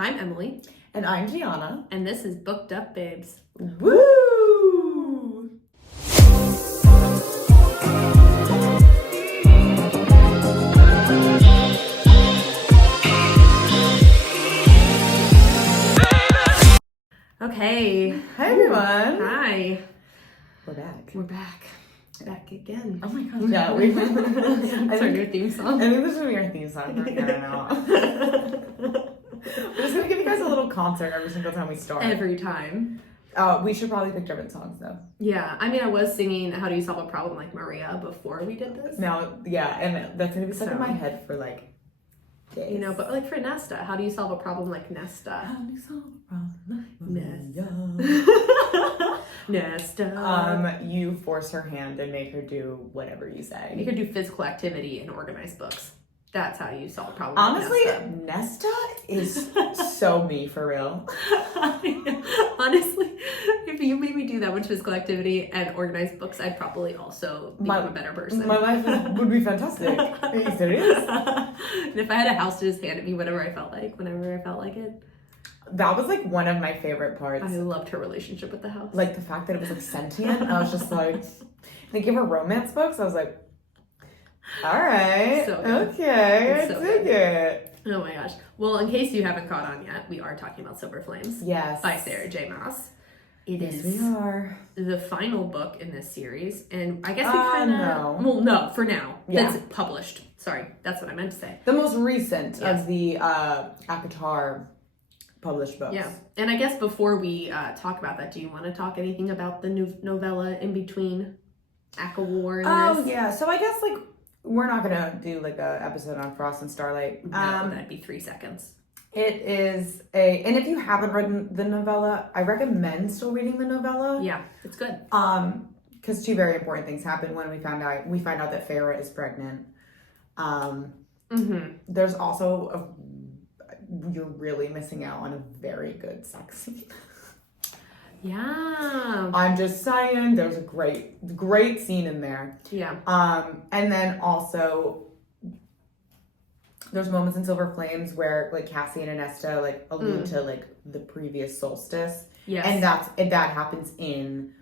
I'm Emily. And I'm Gianna. And this is Booked Up Babes. Woo! Okay. Hi, everyone. Hi. We're back. We're back. Back again. Oh my gosh, yeah. It's our new theme song. I think this is going to be our theme song from here on out. We're just going to give you guys a little concert every single time we start. Every time. We should probably pick different songs, though. Yeah. I mean, I was singing How Do You Solve a Problem Like Maria before we did this. Now, yeah, and that's going to be stuck in my head for, like, days. You know, but like for Nesta, how do you solve a problem like Nesta? How do you solve a problem like Nesta. Nesta. You force her hand and make her do whatever you say. You could do physical activity and organize books. That's how you solve a problem. Honestly, with Nesta is so me for real. Honestly, if you made me do that much physical activity and organize books, I'd probably also become a better person. My life would be fantastic. Are you serious? And if I had a house to just hand at me whenever I felt like it. That was like one of my favorite parts. I loved her relationship with the house. Like the fact that it was like sentient. I was just like, they give her romance books. I was like, all right, so good. Okay, So I dig it. Oh my gosh. Well, in case you haven't caught on yet, we are talking about Silver Flames. Yes. By Sarah J. Maas. Yes, we are. The final book in this series, and I guess we kind of... No. Well, no, for now. Yeah. That's published. Sorry, that's what I meant to say. The most recent of the ACOTAR published books. Yeah, and I guess before we talk about that, do you want to talk anything about the new novella in between ACOWAR and this? Oh, yeah. So I guess, like, we're not going to do, like, a episode on Frost and Starlight. No, that'd be 3 seconds. It is and if you haven't read the novella, I recommend still reading the novella. Yeah, it's good. Because two very important things happen when we find out that Farah is pregnant. There's also you're really missing out on a very good sex scene. Yeah. I'm just saying, there's a great scene in there. Yeah. And then also, there's moments in Silver Flames where like Cassie and Nesta like allude to like the previous solstice. Yes. And that happens in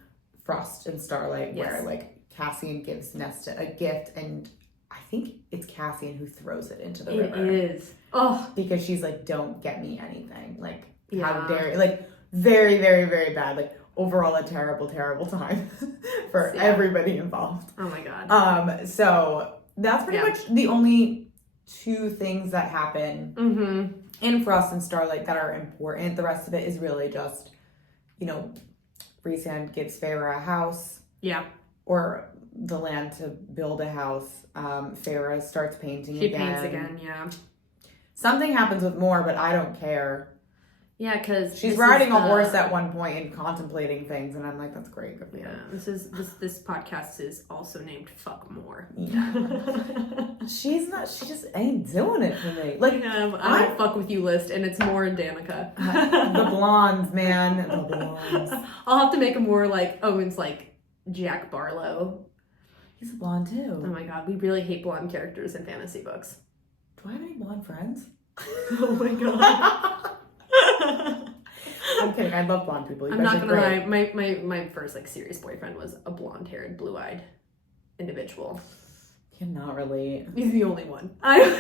Frost and Starlight, yes. where like Cassian gives Nesta a gift, and I think it's Cassian who throws it into the river. It is. Oh, because she's like, don't get me anything. Like, how Yeah. dare, like, very, very, very bad. Like, overall a terrible, terrible time for everybody involved. Oh my God. So that's pretty much the only two things that happen in Frost and Starlight that are important. The rest of it is really just, you know, Rhysand gives Farah a house. Yeah. Or the land to build a house. Farah starts painting She again. paints again, yeah. Something happens with Moore, but I don't care. Yeah, because she's riding a horse at one point and contemplating things, and I'm like, that's great. Good for you. This podcast is also named Fuck More. Yeah. She just ain't doing it for me. Like, I don't fuck with you list, and it's Moore and Danica. The blondes, man. The blondes. I'll have to make a more like Owen's like Jack Barlow. He's a blonde too. Oh my God, we really hate blonde characters in fantasy books. Do I have any blonde friends? Oh my God. I'm kidding. I love blonde people. I'm not gonna lie. My first like serious boyfriend was a blonde-haired, blue-eyed individual. Cannot relate. He's the only one. I don't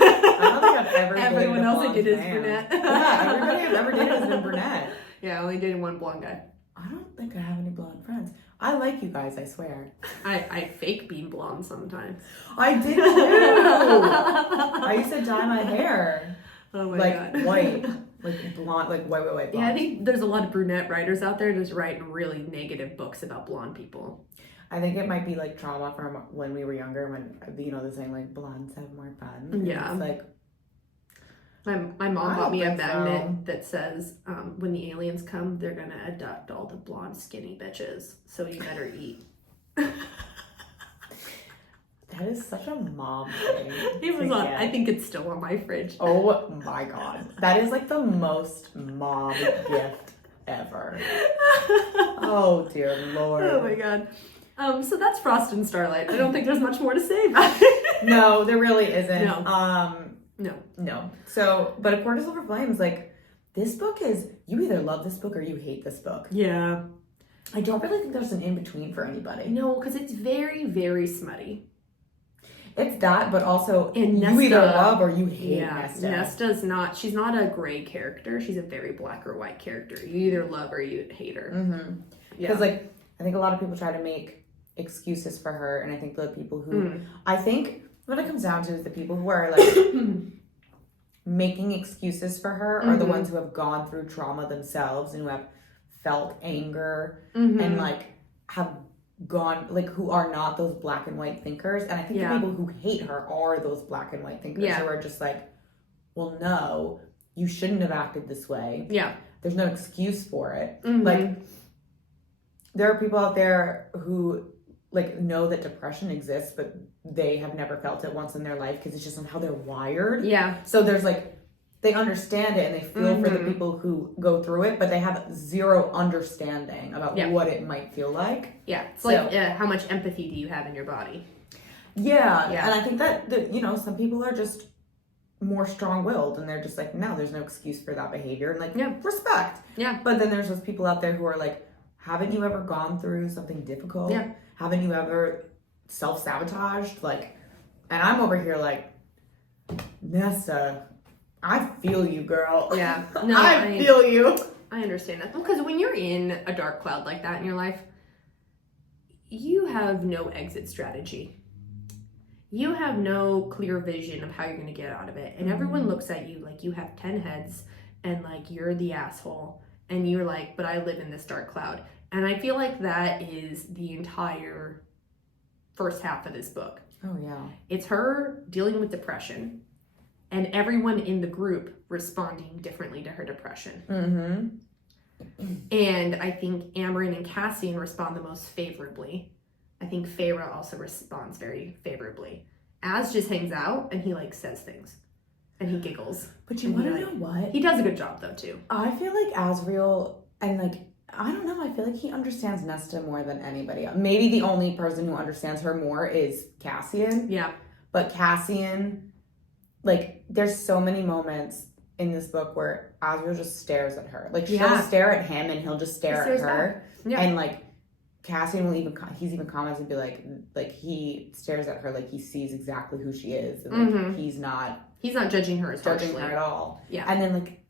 think I've ever dated Everyone a else I blonde did is man. brunette. Yeah, everybody I've ever dated has been brunette. Yeah, I only dated one blonde guy. I don't think I have any blonde friends. I like you guys, I swear. I fake being blonde sometimes. I did too. I used to dye my hair. Oh my God. God. White. Like blonde, like white blonde. Yeah, I think there's a lot of brunette writers out there just writing really negative books about blonde people. I think it might be like trauma from when we were younger, when, you know, the saying like blondes have more fun. Yeah. It's like, my mom bought me a magnet that says, when the aliens come, they're gonna abduct all the blonde skinny bitches, so you better eat. That is such a mom thing. It was on. I think it's still on my fridge. Oh my God. That is like the most mom gift ever. Oh dear Lord. Oh my God. So that's Frost and Starlight. I don't think there's much more to say about it. No, there really isn't. No. No. So, but according to Silver Flames, like, this book is, you either love this book or you hate this book. Yeah. I don't really think there's an in-between for anybody. No, because it's very, very smutty. It's that, but also and you either love or you hate Nesta. Nesta's not, she's not a gray character. She's a very black or white character. You either love or you hate her. Mm-hmm. Because, like, I think a lot of people try to make excuses for her, and I think the people who, I think what it comes down to is the people who are, like, making excuses for her are the ones who have gone through trauma themselves and who have felt anger and, like, have gone, like, who are not those black and white thinkers. And I think the people who hate her are those black and white thinkers who are just like, well, no, you shouldn't have acted this way. Yeah. There's no excuse for it. Like, there are people out there who, like, know that depression exists, but they have never felt it once in their life because it's just on how they're wired. Yeah. So there's, like, they understand it and they feel for the people who go through it, but they have zero understanding about what it might feel like. Yeah. It's like, how much empathy do you have in your body? Yeah. And I think that, you know, some people are just more strong-willed and they're just like, no, there's no excuse for that behavior. And, like, respect. Yeah. But then there's those people out there who are like, haven't you ever gone through something difficult? Yeah. Haven't you ever self-sabotaged? Like, and I'm over here like, Nesta, I feel you, girl. Yeah. No, I feel you. I understand that. Because when you're in a dark cloud like that in your life, you have no exit strategy. You have no clear vision of how you're going to get out of it. And everyone looks at you like you have 10 heads and like you're the asshole. And you're like, but I live in this dark cloud. And I feel like that is the entire first half of this book. Oh, yeah. It's her dealing with depression and everyone in the group responding differently to her depression. And I think Amryn and Cassian respond the most favorably. I think Feyre also responds very favorably. Az just hangs out and he, like, says things. And he giggles. But you want to know what? He does a good job, though, too. I feel like Asriel, and, like, I don't know, I feel like he understands Nesta more than anybody else. Maybe the only person who understands her more is Cassian. Yeah. But Cassian, like, there's so many moments in this book where Asriel just stares at her. Like, she'll stare at him and he'll just stare at her. Yeah. And, like, Cassian will even, he's even comments and be like, he stares at her like he sees exactly who she is. And, like, he's not judging her as judging her at all. Yeah. And then, like,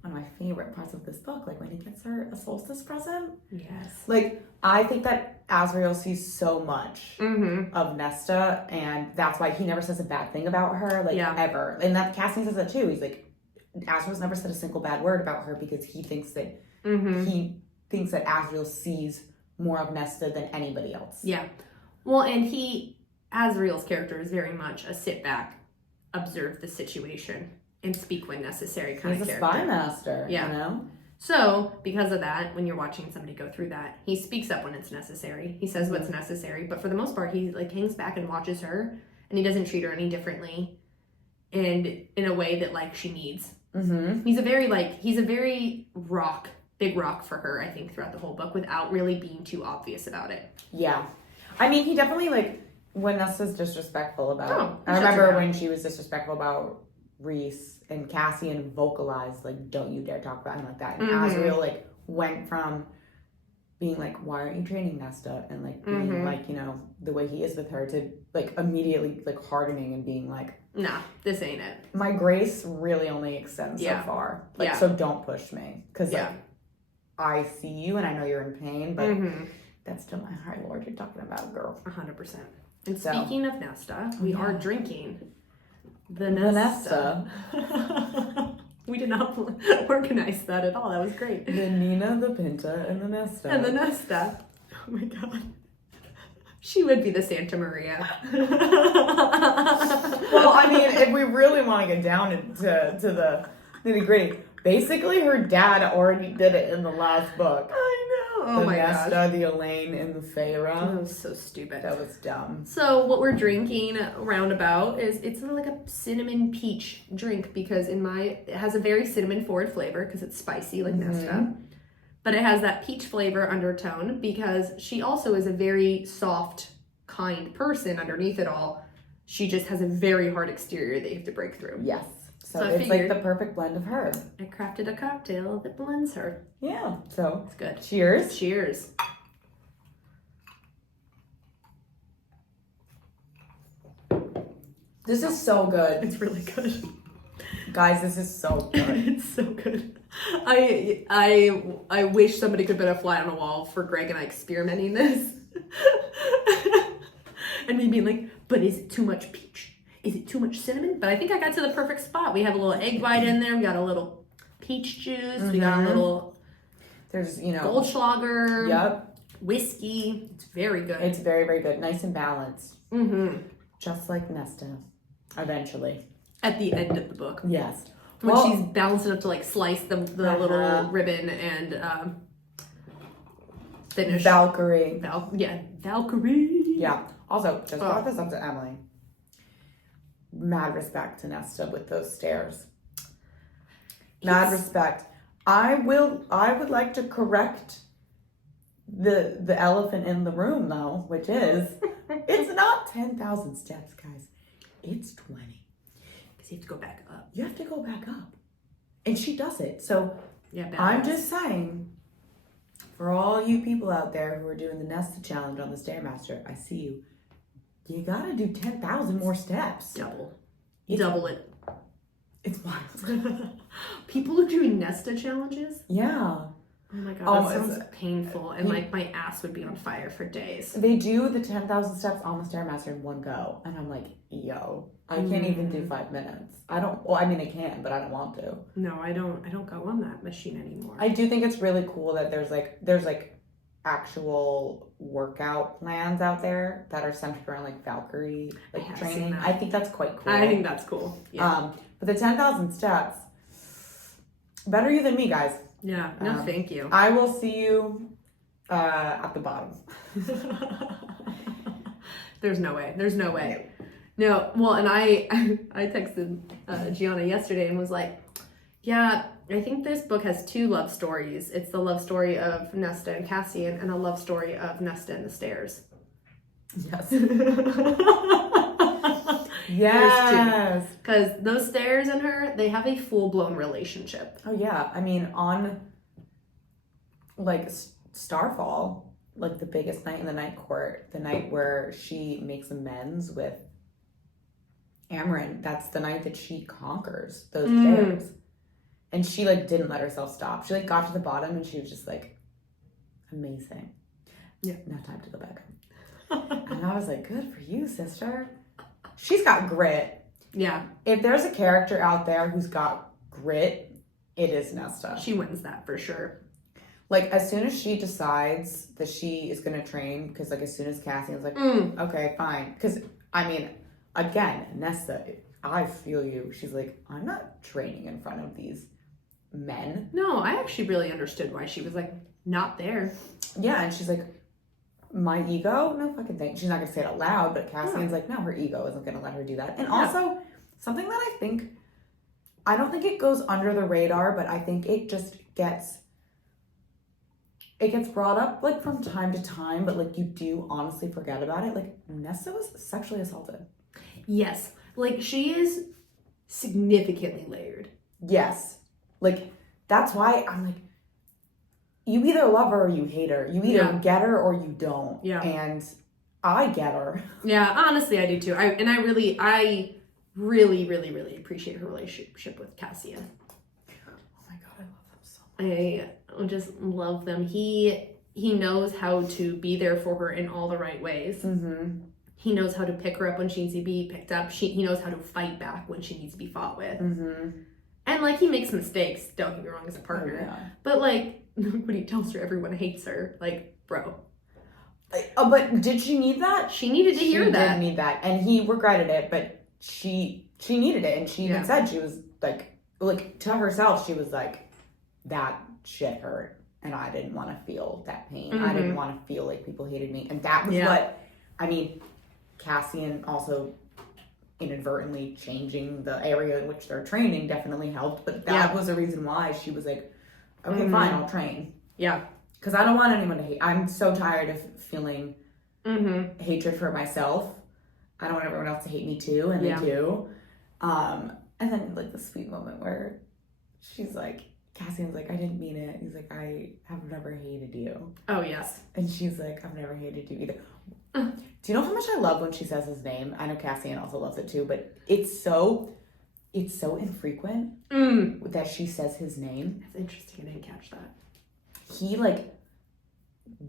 one of my favorite parts of this book, like when he gets her a solstice present. Yes. Like, I think that Asriel sees so much of Nesta, and that's why he never says a bad thing about her, like, ever. And that Cassian says that too. He's like, Asriel's never said a single bad word about her because he thinks that Asriel sees more of Nesta than anybody else. Yeah. Well, and Asriel's character is very much a sit back, observe the situation, and speak when necessary kind of character. He's a spy master, you know? So, because of that, when you're watching somebody go through that, he speaks up when it's necessary. He says what's necessary, but for the most part, he, like, hangs back and watches her, and he doesn't treat her any differently, and in a way that, like, she needs. He's a very big rock for her, I think, throughout the whole book, without really being too obvious about it. Yeah. I mean, he definitely, like, when Nesta's disrespectful about I remember when she was disrespectful about Rhys, and Cassian vocalized, like, don't you dare talk about him like that. And Asriel, like, went from being like, why aren't you training Nesta? And, like, being like, you know, the way he is with her, to, like, immediately, like, hardening and being like, nah, this ain't it. My grace really only extends so far. Like, so don't push me. Because, like, I see you and I know you're in pain, but that's still my high lord you're talking about, girl. 100%. And speaking of Nesta, we are drinking the Nesta. We did not organize that at all. That was great. The Nina, the Pinta, and the Nesta. And the Nesta. Oh my god. She would be the Santa Maria. Well, I mean, if we really want to get down to the nitty-gritty, basically her dad already did it in the last book. Oh my gosh. The Nesta, the Elaine, and the Feyre. That was so stupid. That was dumb. So what we're drinking roundabout is, it's like a cinnamon peach drink, because it has a very cinnamon forward flavor because it's spicy like Nesta. But it has that peach flavor undertone because she also is a very soft, kind person underneath it all. She just has a very hard exterior that you have to break through. Yes. So it's like the perfect blend of her. I crafted a cocktail that blends her. Yeah, so it's good. Cheers. Cheers. This is so good. It's really good. Guys, this is so good. It's so good. I wish somebody could put a fly on a wall for Greg and I experimenting this. And me being like, but is it too much peach? Is it too much cinnamon? But I think I got to the perfect spot. We have a little egg white in there. We got a little peach juice. We got a little Goldschlager. Yep. Whiskey. It's very good. It's very, very good. Nice and balanced. Mm-hmm. Just like Nesta. Eventually. At the end of the book. Yes. When she's balanced enough to like slice the little ribbon and finish. Valkyrie. Valkyrie. Yeah. Also, just brought this up to Emily. Mad respect to Nesta with those stairs. Mad respect. I would like to correct the elephant in the room though, which is it's not 10,000 steps, guys. It's 20. Because you have to go back up. You have to go back up. And she does it. So yeah, I'm just saying, for all you people out there who are doing the Nesta challenge on the Stairmaster, I see you. You gotta do 10,000 more steps. Double it. It's wild. People are doing Nesta challenges? Yeah. Oh my god, that sounds painful. And like my ass would be on fire for days. They do the 10,000 steps on the Stairmaster in one go. And I'm like, yo, I can't even do 5 minutes. I can, but I don't want to. No, I don't go on that machine anymore. I do think it's really cool that there's actual workout plans out there that are centered around like Valkyrie training. I think that's quite cool. I think that's cool. Yeah. But the 10,000 steps, better you than me, guys. Yeah. No, thank you. I will see you at the bottom. There's no way. No. Well, and I texted Gianna yesterday and was like, yeah, I think this book has 2 love stories. It's the love story of Nesta and Cassian and a love story of Nesta and the stairs. Yes. Yes. Because those stairs and her, they have a full-blown relationship. Oh, yeah. I mean, on, like, Starfall, like, the biggest night in the Night Court, the night where she makes amends with Amryn, that's the night that she conquers those stairs. And she, like, didn't let herself stop. She, like, got to the bottom and she was just, like, amazing. Yeah. Now time to go back up. And I was like, good for you, sister. She's got grit. Yeah. If there's a character out there who's got grit, it is Nesta. She wins that for sure. Like, as soon as she decides that she is going to train, because, like, as soon as Cassian's like, okay, fine. Because, I mean, again, Nesta, I feel you. She's like, I'm not training in front of these men. No, I actually really understood why she was, like, not there. Yeah, and she's like, my ego? No fucking thing. She's not going to say it out loud, but Cassian's like, no, her ego isn't going to let her do that. And also, something that I don't think it goes under the radar, but I think it just gets brought up, like, from time to time, but, like, you do honestly forget about it. Like, Nesta was sexually assaulted. Yes. Like, she is significantly layered. Yes. Like, that's why I'm like, you either love her or you hate her. You either get her or you don't. Yeah. And I get her. Yeah, honestly, I do too. I really, really appreciate her relationship with Cassian. Oh my god, I love them so much. I just love them. He knows how to be there for her in all the right ways. Mm-hmm. He knows how to pick her up when she needs to be picked up. He knows how to fight back when she needs to be fought with. Mm-hmm. And, like, he makes mistakes, don't get me wrong, as a partner. Oh, yeah. But, like, when he tells her everyone hates her, like, bro. But did she need that? She needed to hear that. She did need that. And he regretted it, but she needed it. And she even said, she was, like, to herself, she was like, that shit hurt. And I didn't want to feel that pain. Mm-hmm. I didn't want to feel like people hated me. And that was what, I mean, Cassian also inadvertently changing the area in which they're training definitely helped, but that was a reason why she was like, okay, fine, I'll train. Yeah. Because I don't want anyone to hate. I'm so tired of feeling hatred for myself. I don't want everyone else to hate me too, and they do. And And then, like, the sweet moment where she's like, Cassian's like, I didn't mean it. He's like, I have never hated you. Oh, yes. And she's like, I've never hated you either. Do you know how much I love when she says his name? I know Cassian also loves it too, but it's so infrequent that she says his name. That's interesting. I didn't catch that. He, like,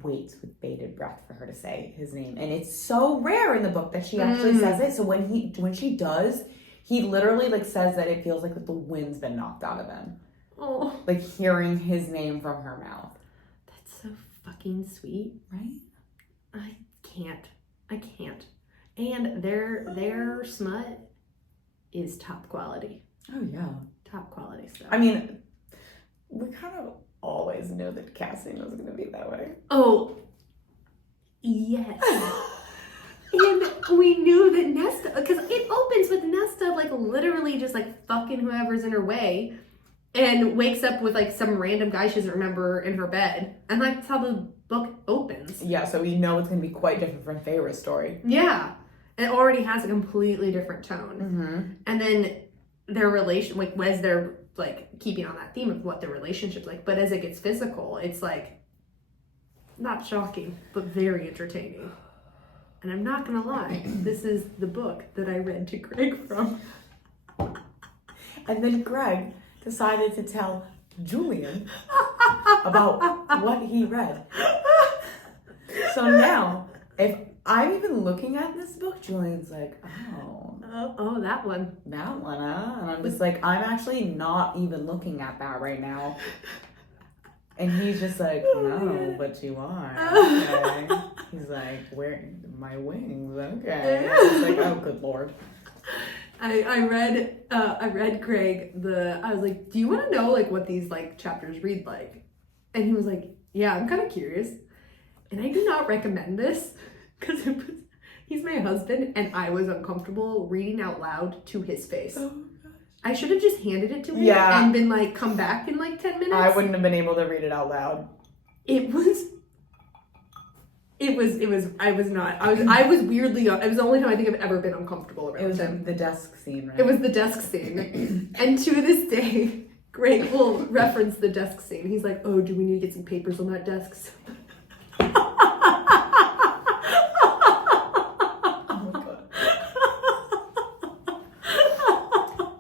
waits with bated breath for her to say his name. And it's so rare in the book that she actually says it. So when she does, he literally, like, says that it feels like the wind's been knocked out of him. Oh. Like, hearing his name from her mouth. That's so fucking sweet. Right? I can't. And their smut is top quality. Oh, yeah. Top quality stuff. I mean, we kind of always knew that Cassian was going to be that way. Oh, yes. And we knew that Nesta, because it opens with Nesta, like, literally just, like, fucking whoever's in her way, and wakes up with, like, some random guy she doesn't remember in her bed. And that's how the book opens. Yeah, so we know it's going to be quite different from Feyre's story. Yeah. It already has a completely different tone. Mm-hmm. And then their relation, like, as they're, like, keeping on that theme of what their relationship's like, but as it gets physical, it's, like, not shocking, but very entertaining. And I'm not gonna lie, this is the book that I read to Greg from. And then Greg decided to tell Julian about what he read. So now, if I'm even looking at this book, Julian's like, Oh, that one. That one, huh? And I'm just like, I'm actually not even looking at that right now. And he's just like, no, but you are. Okay. He's like, where my wings? Okay. It's like, oh, good Lord. I read Greg I was like, do you want to know, like, what these, like, chapters read like? And he was like, yeah, I'm kind of curious. And I do not recommend this because he's my husband and I was uncomfortable reading out loud to his face. Oh, gosh. I should have just handed it to him and been like, come back in like 10 minutes. I wouldn't have been able to read it out loud. I was weirdly, it was the only time I think I've ever been uncomfortable around him. It was the desk scene, right? It was the desk scene. And to this day, Greg will reference the desk scene. He's like, oh, do we need to get some papers on that desk?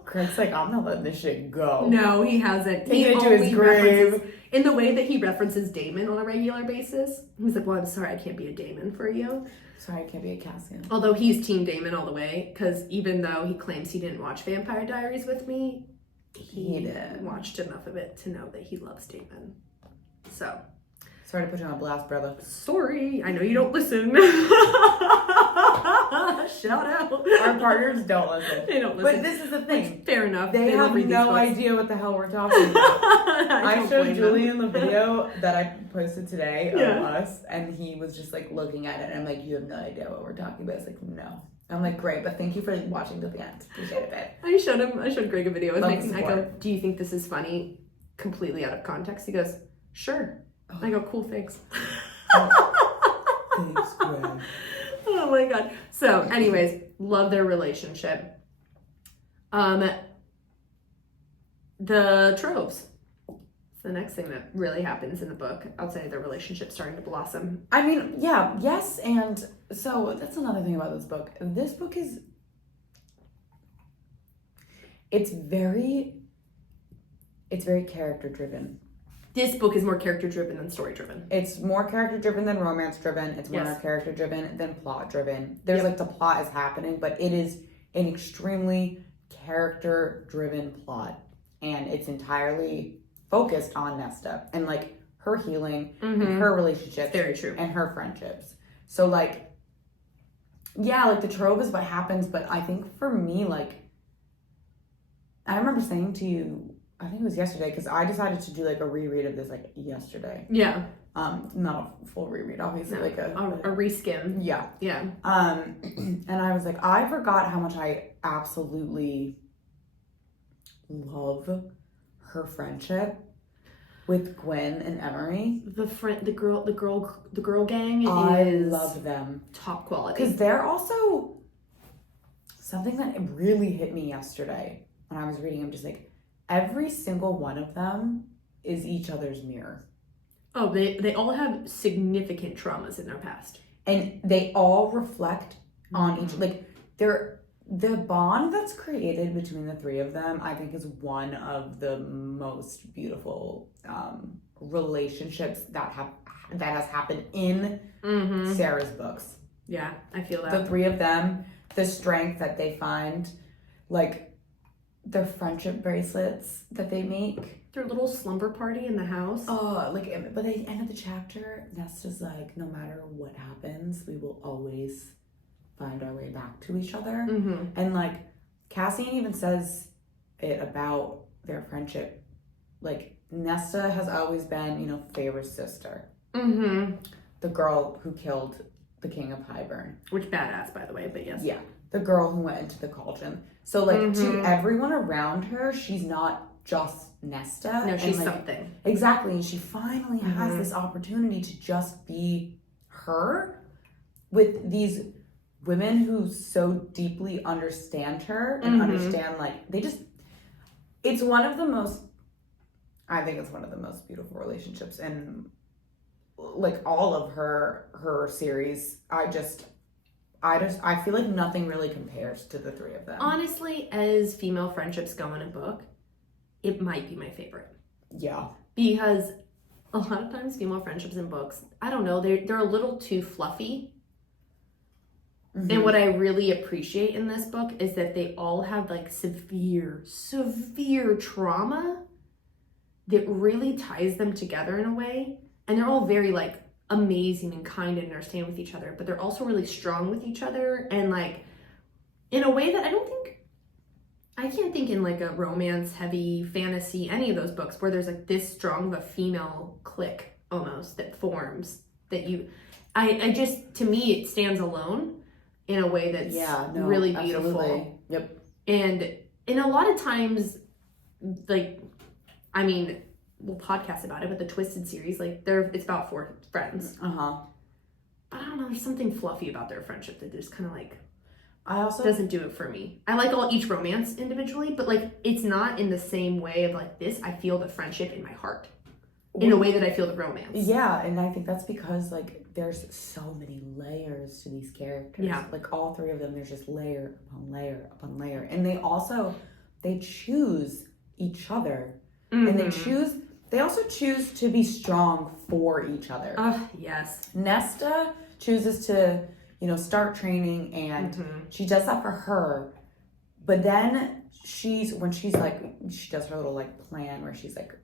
Greg's like, I'm not letting this shit go. No, he hasn't. Take it to his grave. In the way that he references Damon on a regular basis. He's like, well, I'm sorry, I can't be a Damon for you. Sorry, I can't be a Cassian. Although he's Team Damon all the way, because even though he claims he didn't watch Vampire Diaries with me, he did. Watched enough of it to know that he loves Damon. So. Sorry to put you on blast, brother. Sorry, I know you don't listen. Shout out. Our partners don't listen. They don't listen. But this is the thing. It's fair enough. They have no idea what the hell we're talking about. I showed Julian the video that I posted today of us, and he was just like looking at it, and I'm like, you have no idea what we're talking about. It's like, no. I'm like, great, but thank you for watching to the end. Appreciate it. I showed Greg a video. I go, do you think this is funny? Completely out of context. He goes, sure. Oh. I go, cool, thanks. Thanks, Greg. Oh my god. So, anyways, love their relationship. The troves. It's the next thing that really happens in the book. I'll say their relationship starting to blossom. I mean, yeah, yes, and so that's another thing about this book. This book is it's very character driven. This book is more character driven than story driven. It's more character driven than romance driven. It's more character driven than plot driven. There's like the plot is happening, but it is an extremely character driven plot. And it's entirely focused on Nesta and like her healing and her relationships. Very true. And her friendships. So like, yeah, like the trove is what happens, but I think for me, like, I remember saying to you, I think it was yesterday, because I decided to do like a reread of this like yesterday. Yeah. Not a full reread, obviously, like a reskim. Yeah. Yeah. And I was like, I forgot how much I absolutely love her friendship with Gwen and Emery. The girl gang. I love them. Top quality. Because they're also something that really hit me yesterday. when I was reading, I'm just like, every single one of them is each other's mirror. Oh, they all have significant traumas in their past. And they all reflect on each, like, the bond that's created between the three of them, I think, is one of the most beautiful relationships that has happened in Sarah's books. Yeah, I feel that. The three of them, the strength that they find, like, their friendship bracelets that they make. Their little slumber party in the house. Oh, like, but at the end of the chapter, Nesta's like, no matter what happens, we will always find our way back to each other. And like, Cassian even says it about their friendship. Like, Nesta has always been, you know, Favor's sister. The girl who killed the king of Highburn. Which badass, by the way, but yes. Yeah. The girl who went into the cauldron. So, like, to everyone around her, she's not just Nesta. No, she's like, something. Exactly. And she finally has this opportunity to just be her with these women who so deeply understand her and understand, like, they just, it's one of the most, I think it's one of the most beautiful relationships in, like, all of her series. I feel like nothing really compares to the three of them. Honestly, as female friendships go in a book, it might be my favorite. Yeah. Because a lot of times female friendships in books, I don't know, they're a little too fluffy. And what I really appreciate in this book is that they all have, like, severe trauma that really ties them together in a way. And they're all very, like, amazing and kind and understand with each other, but they're also really strong with each other, and, like, in a way that I can't think in, like, a romance heavy fantasy, any of those books where there's, like, this strong of a female clique almost that forms that I just, to me, it stands alone in a way that's really beautiful. Absolutely. Yep. And a lot of times, like, I mean, we'll podcast about it, but the Twisted series, like, it's about 4 friends. But I don't know, there's something fluffy about their friendship that just kind of, like, doesn't do it for me. I like each romance individually, but, like, it's not in the same way of, like, this. I feel the friendship in my heart in a way that I feel the romance. Yeah, and I think that's because, like, there's so many layers to these characters. Yeah. Like, all 3 of them, there's just layer upon layer upon layer. And they choose each other. And they also choose to be strong for each other. Yes. Nesta chooses to, you know, start training, and she does that for her. But then she does her little, like, plan where she's, like,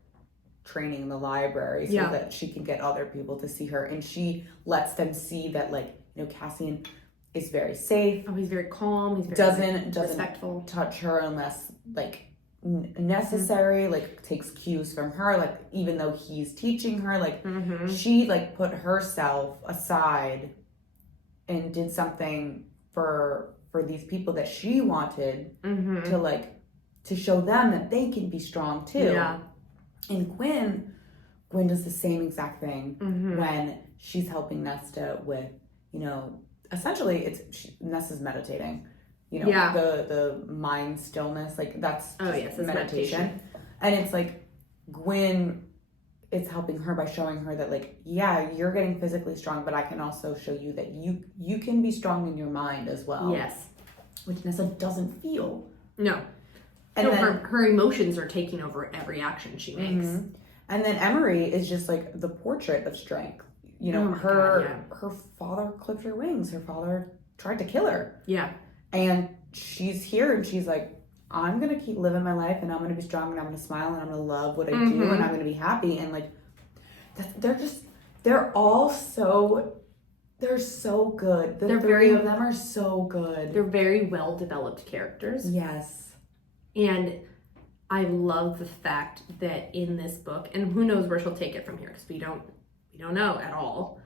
training in the library so that she can get other people to see her, and she lets them see that, like, you know, Cassian is very safe. He's very calm. He's very doesn't respectful. Touch her unless, like, necessary. Like, takes cues from her, like, even though he's teaching her, like, she, like, put herself aside and did something for these people that she wanted to, like, to show them that they can be strong too. Yeah. And Gwen does the same exact thing when she's helping Nesta with, you know, essentially Nesta's meditating, you know, the mind stillness, like, that's meditation. And it's like Gwen is helping her by showing her that, like, yeah, you're getting physically strong, but I can also show you that you can be strong in your mind as well. Yes. Which Nesta doesn't feel. No. And then, her emotions are taking over every action she makes. And then Emery is just, like, the portrait of strength. You know, her father clipped her wings. Her father tried to kill her. Yeah. And she's here, and she's like, I'm going to keep living my life, and I'm going to be strong, and I'm going to smile, and I'm going to love what I do, and I'm going to be happy. And, like, they're so good. The three of them are so good. They're very well-developed characters. Yes. And I love the fact that in this book, and who knows where she'll take it from here, because we don't know at all,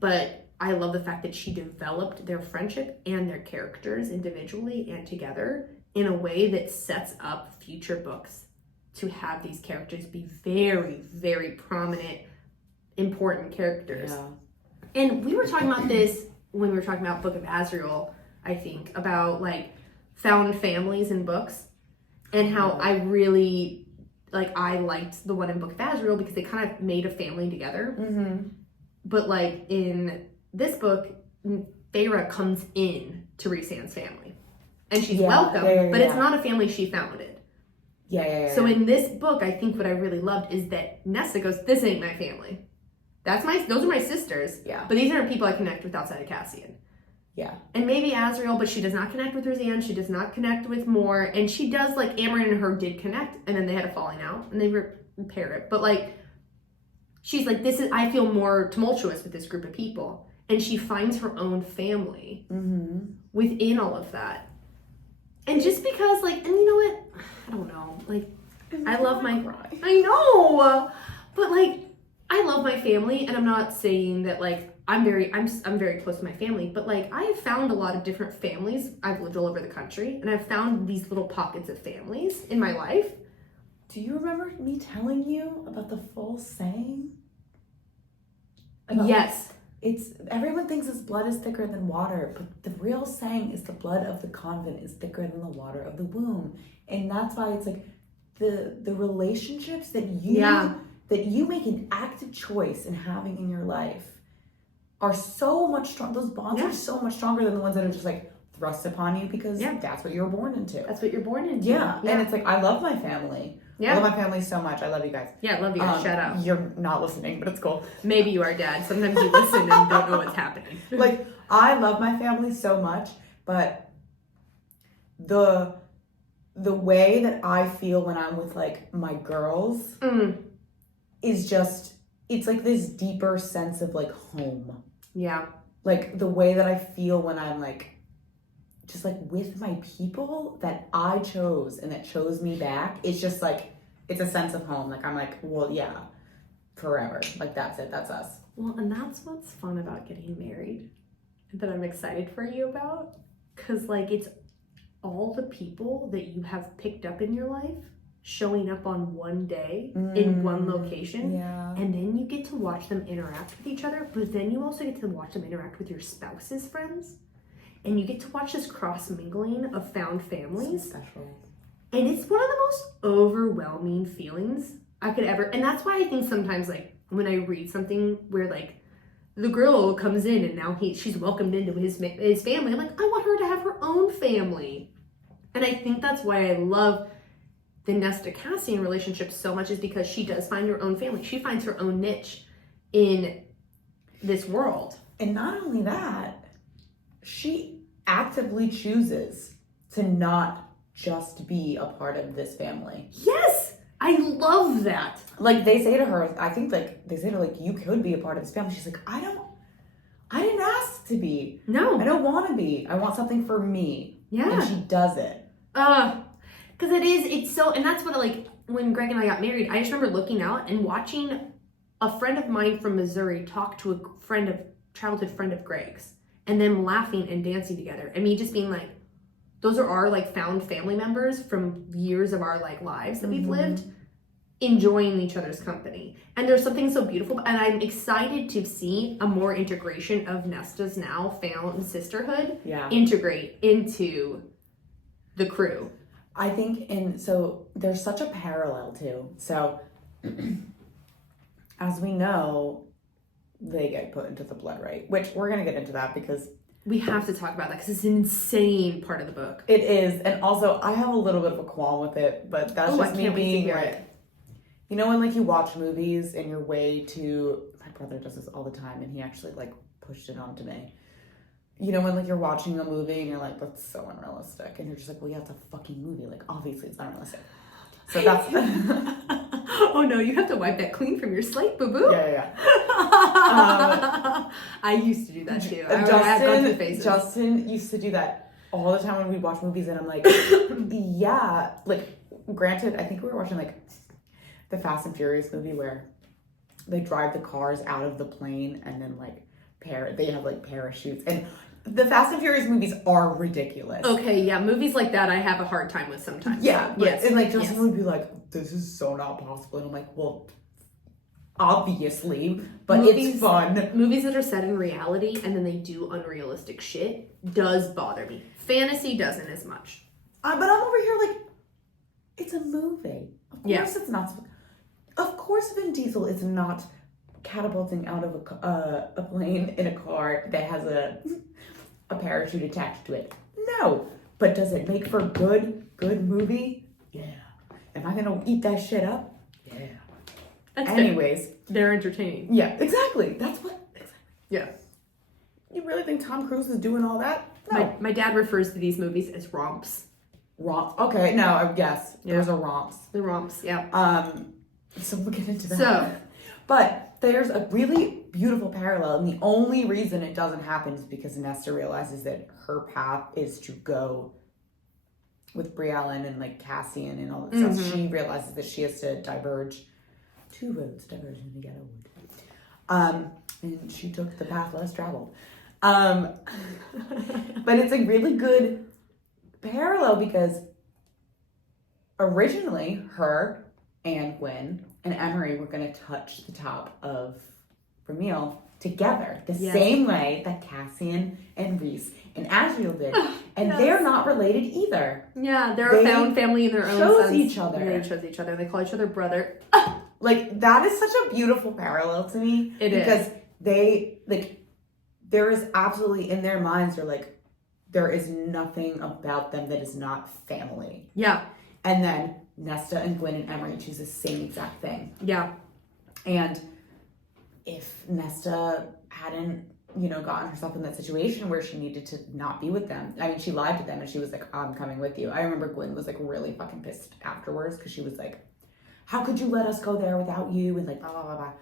but I love the fact that she developed their friendship and their characters individually and together in a way that sets up future books to have these characters be very, very prominent, important characters. Yeah. And we were talking about this when we were talking about Book of Azrael, I think, about, like, found families in books. And how I really, like, I liked the one in Book of Azrael because they kind of made a family together. Mm-hmm. But, like, in this book, Feyre comes in to Rhysand's family. And she's welcome, but it's not a family she founded. Yeah. So in this book, I think what I really loved is that Nesta goes, this ain't my family. Those are my sisters. Yeah. But these aren't people I connect with outside of Cassian. Yeah. And maybe Azrael, but she does not connect with Rhysand. She does not connect with Mor. And she does, like, Amren and her did connect, and then they had a falling out, and they repair it. But, like, she's like, I feel more tumultuous with this group of people. And she finds her own family within all of that. And just because, like, and you know what? I don't know. Like, I love my... I know! But, like, I love my family, and I'm not saying that, like, I'm very close to my family, but, like, I have found a lot of different families. I've lived all over the country, and I've found these little pockets of families in my life. Do you remember me telling you about the full saying? Yes. Everyone thinks his blood is thicker than water, but the real saying is the blood of the convent is thicker than the water of the womb. And that's why it's like the relationships that you make an active choice in having in your life are so much stronger. Those bonds are so much stronger than the ones that are just like thrust upon you because that's what you were born into. That's what you're born into. Yeah. And it's like, I love my family. Yeah. I love my family so much. I love you guys. Yeah, I love you guys. Shout out. You're not listening, but it's cool. Maybe you are, Dad. Sometimes you listen and don't know what's happening. Like, I love my family so much, but the way that I feel when I'm with, like, my girls is just, it's like this deeper sense of, like, home. Yeah. Like, the way that I feel when I'm, like, just, like, with my people that I chose and that chose me back, it's just, like, it's a sense of home. Like, I'm like, well, yeah, forever. Like, that's it. That's us. Well, and that's what's fun about getting married that I'm excited for you about. Because, like, it's all the people that you have picked up in your life showing up on one day in one location. Yeah. And then you get to watch them interact with each other. But then you also get to watch them interact with your spouse's friends. And you get to watch this cross-mingling of found families. So special. And it's one of the most overwhelming feelings I could ever... And that's why I think sometimes, like, when I read something where, like, the girl comes in and now she's welcomed into his family, I'm like, I want her to have her own family. And I think that's why I love the Nesta Cassian relationship so much, is because she does find her own family. She finds her own niche in this world. And not only that, she actively chooses to not just be a part of this family. Yes! I love that. Like, they say to her, I think, like, they say to her, like, you could be a part of this family. She's like, I didn't ask to be. No. I don't want to be. I want something for me. Yeah. And she does it. Because it's so, and that's what, like, when Greg and I got married, I just remember looking out and watching a friend of mine from Missouri talk to a childhood friend of Greg's, and them laughing and dancing together, and me just being like, those are our, like, found family members from years of our, like, lives that we've lived, enjoying each other's company. And there's something so beautiful, and I'm excited to see a more integration of Nesta's now found sisterhood integrate into the crew. I think, and so there's such a parallel too. So, as we know, they get put into the blood right, which we're going to get into that because we have to talk about that because it's an insane part of the book. It is. And also, I have a little bit of a qualm with it, but that's just me being like, you know, when, like, you watch movies and you're way too, my brother does this all the time, and he actually, like, pushed it onto me. You know, when, like, you're watching a movie and you're like, that's so unrealistic, and you're just like, well, yeah, it's a fucking movie. Like, obviously it's not realistic. So that's... Oh, no, you have to wipe that clean from your slate, boo-boo. Yeah. I used to do that, too. Justin used to do that all the time when we watch movies, and I'm like, yeah. Like, granted, I think we were watching, like, the Fast and Furious movie where they drive the cars out of the plane and then, like, they have, like, parachutes. And the Fast and Furious movies are ridiculous. Okay, yeah, movies like that I have a hard time with sometimes. Yeah, yes. And, like, Justin would be like, this is so not possible. And I'm like, well, obviously, but it's fun. Movies that are set in reality and then they do unrealistic shit does bother me. Fantasy doesn't as much. But I'm over here like, It's a movie. Of course Yeah. it's not. Of course Vin Diesel is not catapulting out of a plane in a car that has a parachute attached to it. No. But does it make for good movie? Yeah. Am I gonna eat that shit up? Yeah. Anyways. They're entertaining. Yeah, exactly. That's what. Exactly. Yeah. You really think Tom Cruise is doing all that? No. My dad refers to these movies as romps. Romps. Okay, no, I guess. Yeah. Those are romps. The romps, yeah. So we'll get into that. So. But there's a really beautiful parallel, and the only reason it doesn't happen is because Nesta realizes that her path is to go with Briellen and like Cassian and all that stuff. She realizes that she has to diverge. Two roads diverging together. And she took the path less traveled. But it's a really good parallel because originally her and Gwen and Emery were going to touch the top of Ramil together the same way that Cassian and Rhys and Asriel did. And they're not related either. Yeah, they're a found family in their own chose sense. each other. They chose each other. They call each other brother. Like, that is such a beautiful parallel to me. Because they, like, there is absolutely, in their minds, they're like, there is nothing about them that is not family. Yeah. And then Nesta and Gwen and Emery choose the same exact thing. Yeah. And if Nesta hadn't, gotten herself in that situation where she needed to not be with them. I mean, she lied to them and she was like, I'm coming with you. I remember Gwen was like really fucking pissed afterwards because she was like, how could you let us go there without you? And like, blah, blah, blah, blah.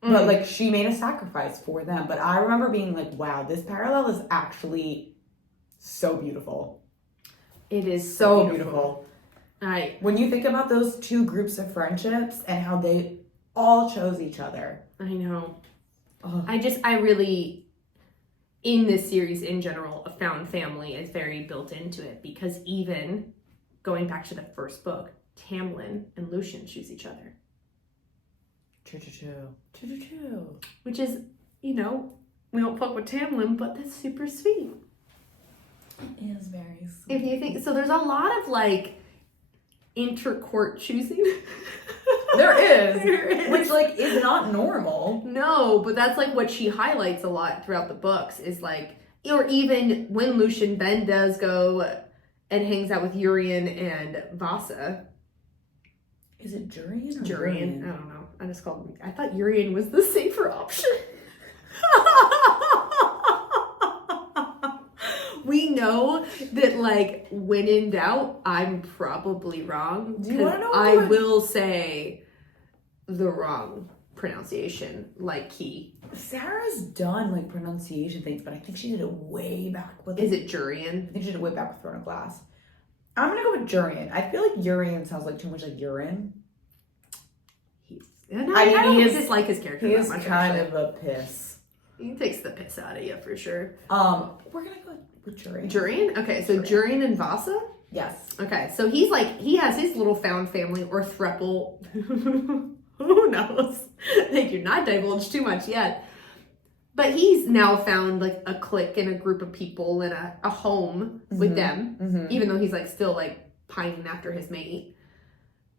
But like, she made a sacrifice for them. But I remember being like, wow, this parallel is actually so beautiful. It is so beautiful. When you think about those two groups of friendships and how they all chose each other. I know. I really, in this series in general, a found family is very built into it because even going back to the first book, Tamlin and Lucien choose each other. True. Which is, we don't fuck with Tamlin, but that's super sweet. It is very sweet. If you think, so there's a lot of like inter-court choosing. There is. Which like is not normal. No, but that's like what she highlights a lot throughout the books is like, or even when Lucien then does go and hangs out with Urian and Vasa. Is it Jurian or Jurian? I don't know. I thought Urian was the safer option. We know that, like, when in doubt, I'm probably wrong. Do you want to know? I will say the wrong pronunciation, like key. Sarah's done like pronunciation things, but I think she did it way back with. Is it Jurian? I think she did it way back with Throne of Glass. I'm gonna go with Jurian. I feel like Urian sounds like too much like urine. I don't dislike his character that much. He's kind of a piss. He takes the piss out of you for sure. We're gonna go with Jurian. Jurian? Okay, so Jurian and Vasa? Yes. Okay, so he's like, he has his little found family, or thruple. Who knows? They do not divulge too much yet. But he's now found like a clique and a group of people and a home with them, even though he's like still like pining after his mate.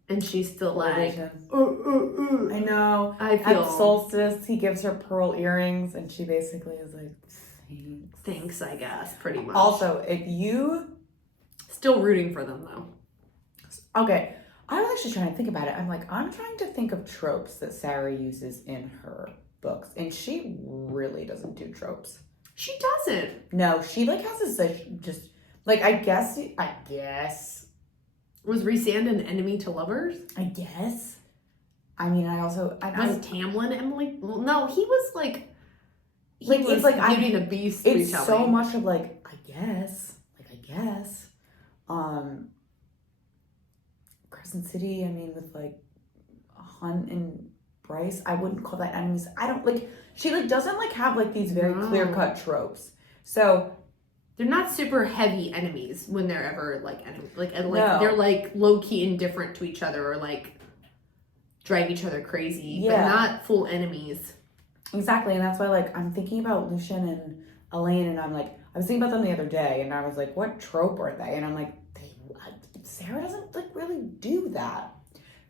And she's still like, I know. I feel. At Solstice, he gives her pearl earrings, and she basically is like, Thanks, I guess, pretty much. Also, if you... Still rooting for them, though. Okay. I was actually trying to think about it. I'm trying to think of tropes that Sarah uses in her books, and she really doesn't do tropes. She doesn't. No, she like has this just like I guess. Was Rhysand an enemy to lovers? I guess. I mean, was Tamlin Emily? Well, no, he was like. It's like Beauty and the Beast. It's so much of like I guess. Crescent City. I mean, with like Hunt and Bryce, I wouldn't call that enemies. I don't like. She like doesn't like have like these very clear cut tropes. So they're not super heavy enemies when they're ever like enemies. No. They're like low key indifferent to each other or like drive each other crazy, but not full enemies. Exactly, and that's why like I'm thinking about Lucien and Elaine, and I'm like I was thinking about them the other day, and I was like, what trope are they? And I'm like, Sarah doesn't like really do that.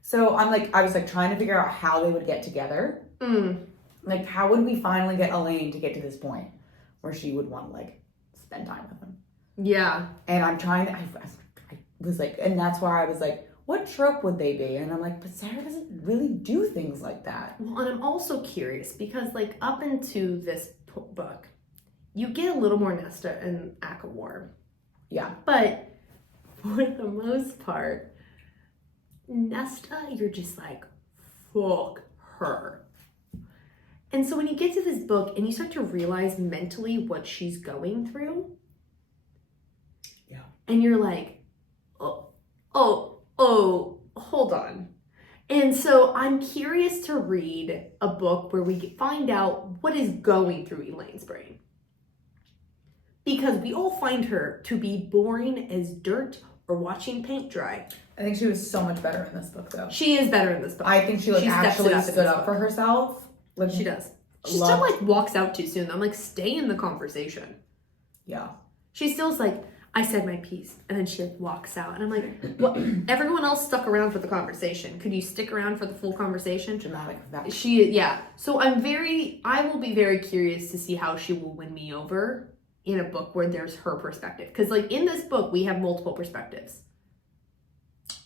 So I was like trying to figure out how they would get together. Like, how would we finally get Elaine to get to this point where she would want to like spend time with him? Yeah. And I'm trying to, I was like, and that's why I was like, what trope would they be? And I'm like, but Sarah doesn't really do things like that. Well, and I'm also curious because, like, up into this book, you get a little more Nesta and ACOTAR. Yeah. But for the most part, Nesta, you're just like, fuck her. And so when you get to this book and you start to realize mentally what she's going through, yeah, and you're like, oh, hold on. And so I'm curious to read a book where we find out what is going through Elaine's brain. Because we all find her to be boring as dirt or watching paint dry. I think she was so much better in this book, though. She is better in this book. I think she actually stood up for herself. Like, she does. She still like walks out too soon. I'm like, stay in the conversation. Yeah. She still's like, I said my piece, and then she like walks out, and I'm like, well, everyone else stuck around for the conversation. Could you stick around for the full conversation? Dramatic. That. Yeah. So I will be very curious to see how she will win me over in a book where there's her perspective. Because like in this book, we have multiple perspectives.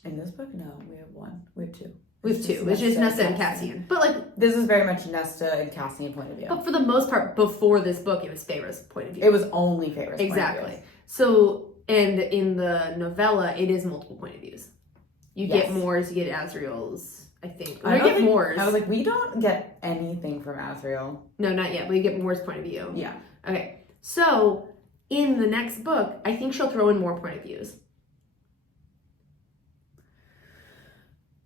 In this book, no, we have one. We have two. It's just Nesta and Cassian. But like, this is very much Nesta and Cassian point of view. But for the most part, before this book, it was Feyre's point of view. It was only Feyre's exactly. point of view. So, and in the novella, it is multiple point of views. You get Moore's, you get Azriel's, I think. I get Moore's. I was like, we don't get anything from Azriel. No, not yet, but you get Moore's point of view. Yeah. Okay. So, in the next book, I think she'll throw in more point of views.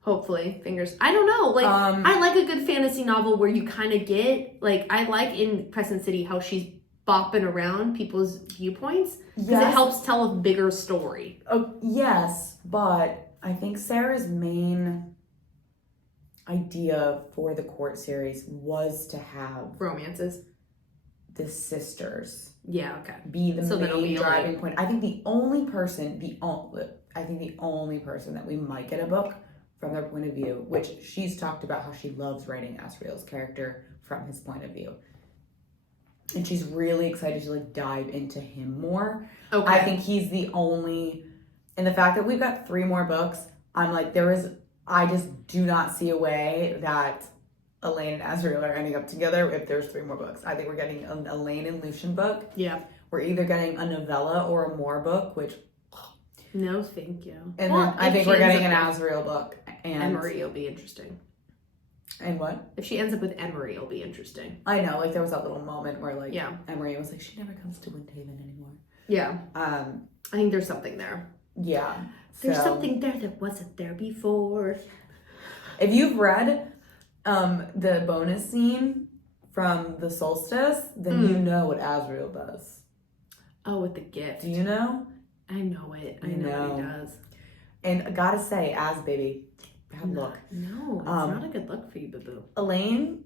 Hopefully, fingers. I don't know. Like, I like a good fantasy novel where you kind of get, like, I like in Crescent City how she's bopping around people's viewpoints because it helps tell a bigger story. Oh, yes, but I think Sarah's main idea for the court series was to have romances. The sisters. Yeah, okay. Be the main driving point. I think the only person that we might get a book from their point of view, which she's talked about how she loves writing Azriel's character from his point of view. And she's really excited to like dive into him more. Okay. I think he's the only, and the fact that we've got 3 more books, I'm like, I just do not see a way that Elaine and Azriel are ending up together if there's 3 more books. I think we're getting an Elaine and Lucian book. Yeah. We're either getting a novella or a Moore book, which... No, thank you. And then I think we're getting an Azriel book. And Emery will be interesting. And what? If she ends up with Emery, it'll be interesting. I know, like there was that little moment where like Emery was like, she never comes to Windhaven anymore. Yeah. I think there's something there. Yeah. There's something there that wasn't there before. If you've read the bonus scene from the solstice, then you know what Azriel does. Oh, with the gift. Do you know? I know it. I know what he does. And I gotta say, baby, bad look. No, it's not a good look for you, boo-boo. Elaine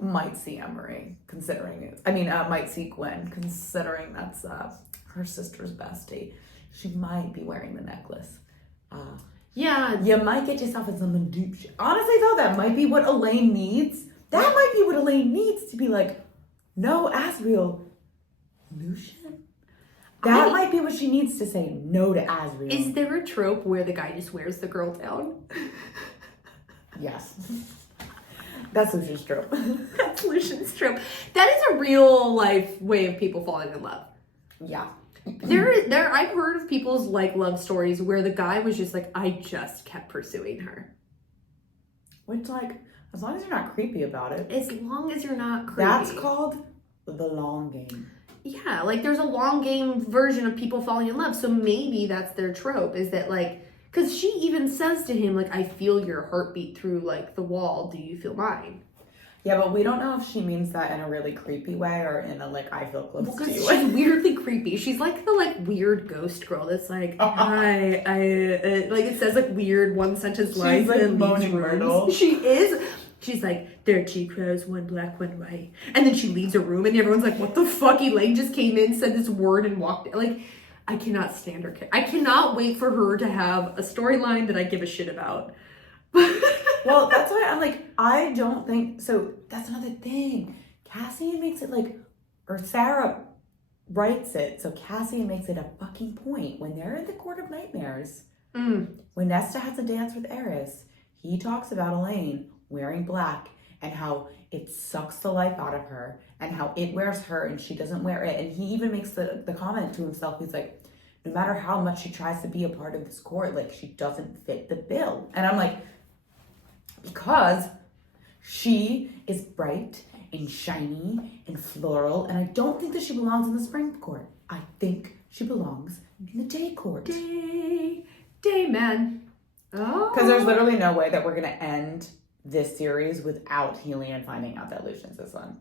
might see Emery, considering it. Might see Gwen, considering that's her sister's bestie. She might be wearing the necklace. Yeah. You might get yourself in some dupe shit. Honestly, though, that might be what Elaine needs. That might be what Elaine needs to be like, no, Azriel, Lucian? That might be what she needs to say no to Azriel. Is there a trope where the guy just wears the girl down? Yes. That's Lucian's trope. That's Lucian's trope. That is a real life way of people falling in love. Yeah. I've heard of people's like love stories where the guy was just like, I just kept pursuing her. Which like, as long as you're not creepy about it. As long as you're not creepy. That's called the long game. Yeah, like there's a long game version of people falling in love. So maybe that's their trope, is that like, because she even says to him, like, I feel your heartbeat through like the wall. Do you feel mine? Yeah, but we don't know if she means that in a really creepy way or in a like I feel close to you. Because she's weirdly creepy. She's like the like weird ghost girl that's like, hi, like it says like weird one sentence lines like and moaning Myrtle. She is. She's like, there are 2 crows, 1 black, 1 white. And then she leaves her room and everyone's like, what the fuck? Elaine just came in, said this word and walked. Like, I cannot stand her. I cannot wait for her to have a storyline that I give a shit about. Well, that's why I'm like, I don't think so. That's another thing. Cassian makes it like, or Sarah writes it, so Cassian makes it a fucking point when they're in the Court of Nightmares. When Nesta has a dance with Eris, he talks about Elaine wearing black and how it sucks the life out of her and how it wears her and she doesn't wear it. And he even makes the comment to himself. He's like, no matter how much she tries to be a part of this court, like, she doesn't fit the bill. And I'm like, because she is bright and shiny and floral, and I don't think that she belongs in the spring court. I think she belongs in the day court. Day man. Oh. Because there's literally no way that we're going to end this series without Helion finding out that Lucian's his son.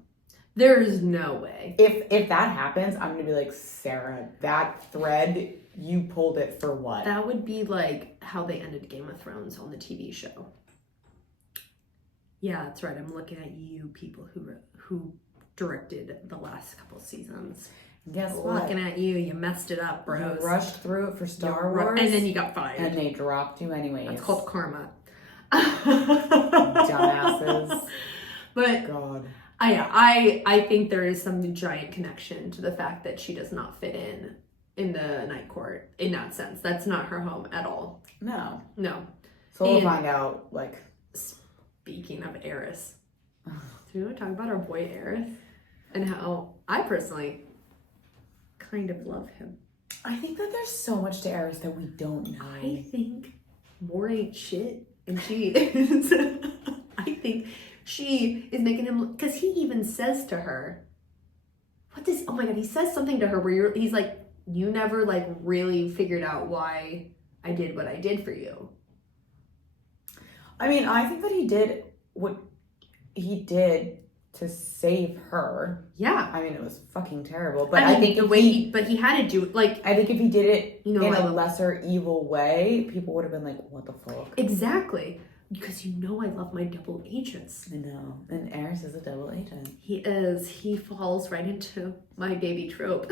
There's no way. If that happens, I'm going to be like, Sarah, that thread, you pulled it for what? That would be like how they ended Game of Thrones on the TV show. Yeah, that's right. I'm looking at you people who directed the last couple seasons. Guess what? Looking at you. You messed it up, bros. You rushed through it for Star Wars. And then you got fired. And they dropped you anyways. That's called karma. Dumbasses. But God. I think there is some giant connection to the fact that she does not fit in the Night Court in that sense. That's not her home at all. No. So we'll find out, like... Speaking of Eris, do you want to talk about our boy Eris? And how I personally kind of love him. I think that there's so much to Eris that we don't know. I think more ain't shit. And she is... I think she is making him... Because he even says to her... Oh my God, he says something to her where he's like, you never like really figured out why I did what I did for you. I mean, I think that he did what he did to save her. Yeah. I mean, it was fucking terrible. But I think the way but he had to do it, like... I think if he did it in a lesser evil way, people would have been like, what the fuck? Exactly. Because I love my double agents. I know. And Eris is a double agent. He is. He falls right into my baby trope.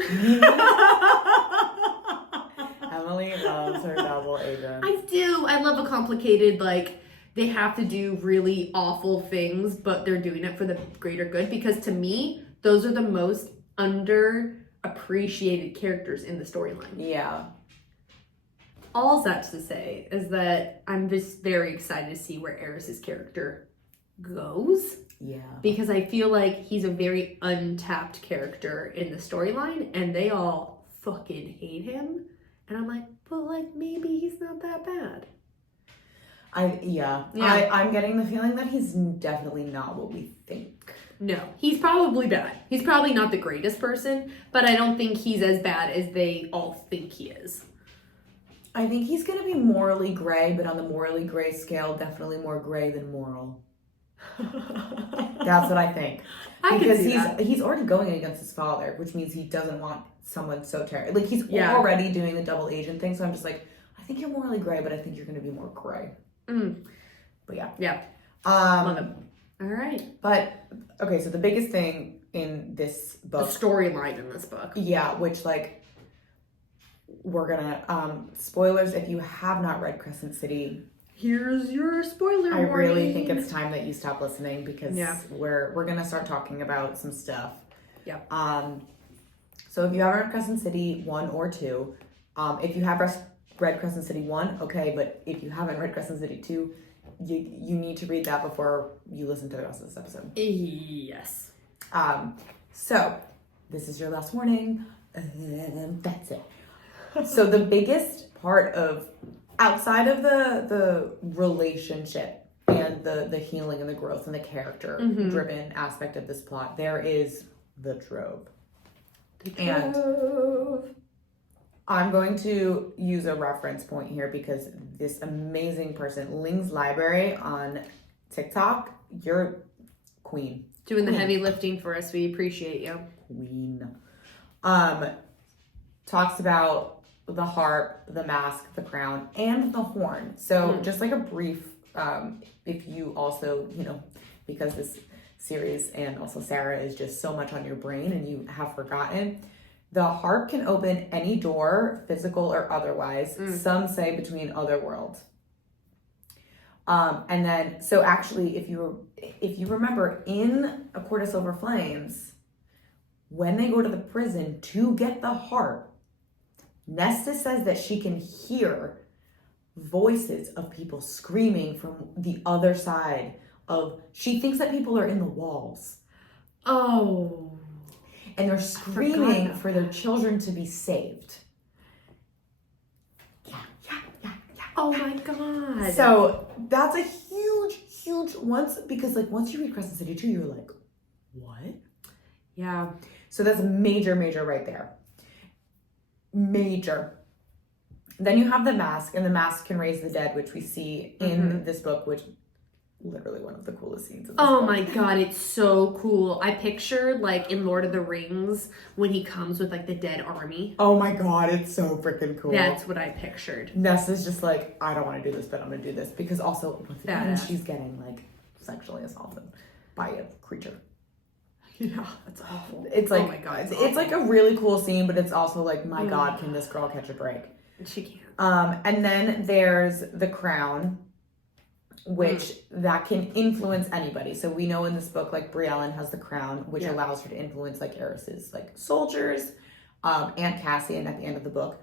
Emily loves her double agent. I do. I love a complicated, like... They have to do really awful things, but they're doing it for the greater good. Because to me, those are the most underappreciated characters in the storyline. Yeah. All that's to say is that I'm just very excited to see where Eris's character goes. Yeah. Because I feel like he's a very untapped character in the storyline, and they all fucking hate him. And I'm like, but like, maybe he's not that bad. I'm getting the feeling that he's definitely not what we think. No, he's probably bad. He's probably not the greatest person, but I don't think he's as bad as they all think he is. I think he's going to be morally gray, but on the morally gray scale, definitely more gray than moral. That's what I think. Because he's already going against his father, which means he doesn't want someone so terrible. Like, he's already doing the double agent thing, so I'm just like, I think you're morally gray, but I think you're going to be more gray. But yeah. Yeah. Love him. All right. But, okay, so the biggest thing in this book... The storyline in this book. Yeah, which, like, we're gonna... spoilers, if you have not read Crescent City... Here's your spoiler warning. I really think it's time that you stop listening because we're gonna start talking about some stuff. Yeah. So if you haven't read Crescent City 1 or 2, if you have read Crescent City 1, okay, but if you haven't read Crescent City 2, you need to read that before you listen to the rest of this episode. Yes. So this is your last warning. That's it. So the biggest part of outside of the relationship and the healing and the growth and the character driven aspect of this plot, there is the trove. And I'm going to use a reference point here because this amazing person, Ling's Library on TikTok, you're queen. Doing the heavy lifting for us. We appreciate you. Queen. Talks about the harp, the mask, the crown, and the horn. So just like a brief, if you also, because this series and also Sarah is just so much on your brain and you have forgotten, The harp can open any door, physical or otherwise. Some say between other worlds. And then, so actually, if you remember in A Court of Silver Flames, when they go to the prison to get the harp, Nesta says that she can hear voices of people screaming from the other side of, she thinks that people are in the walls. Oh. And they're screaming for their children to be saved. Yeah. Oh my God. So that's a huge because like once you read Crescent City 2, you're like, what? Yeah. So that's major right there. Major. Then you have the mask, and the mask can raise the dead, which we see in this book, which literally one of the coolest scenes in this book. My God, it's so cool. I picture like in Lord of the Rings when he comes with like the dead army. Oh my God, it's so freaking cool. That's what I pictured. Nessa's just like, I don't want to do this, but I'm going to do this. Because also, once again, she's getting like sexually assaulted by a creature. Yeah, that's awful. It's like, oh my God, it's like a really cool scene, but it's also like, my God, can this girl catch a break? She can't. And then there's the crown, which that can influence anybody. So we know in this book, like Briellen has the crown, which allows her to influence like Eris's like soldiers. Aunt Cassian at the end of the book,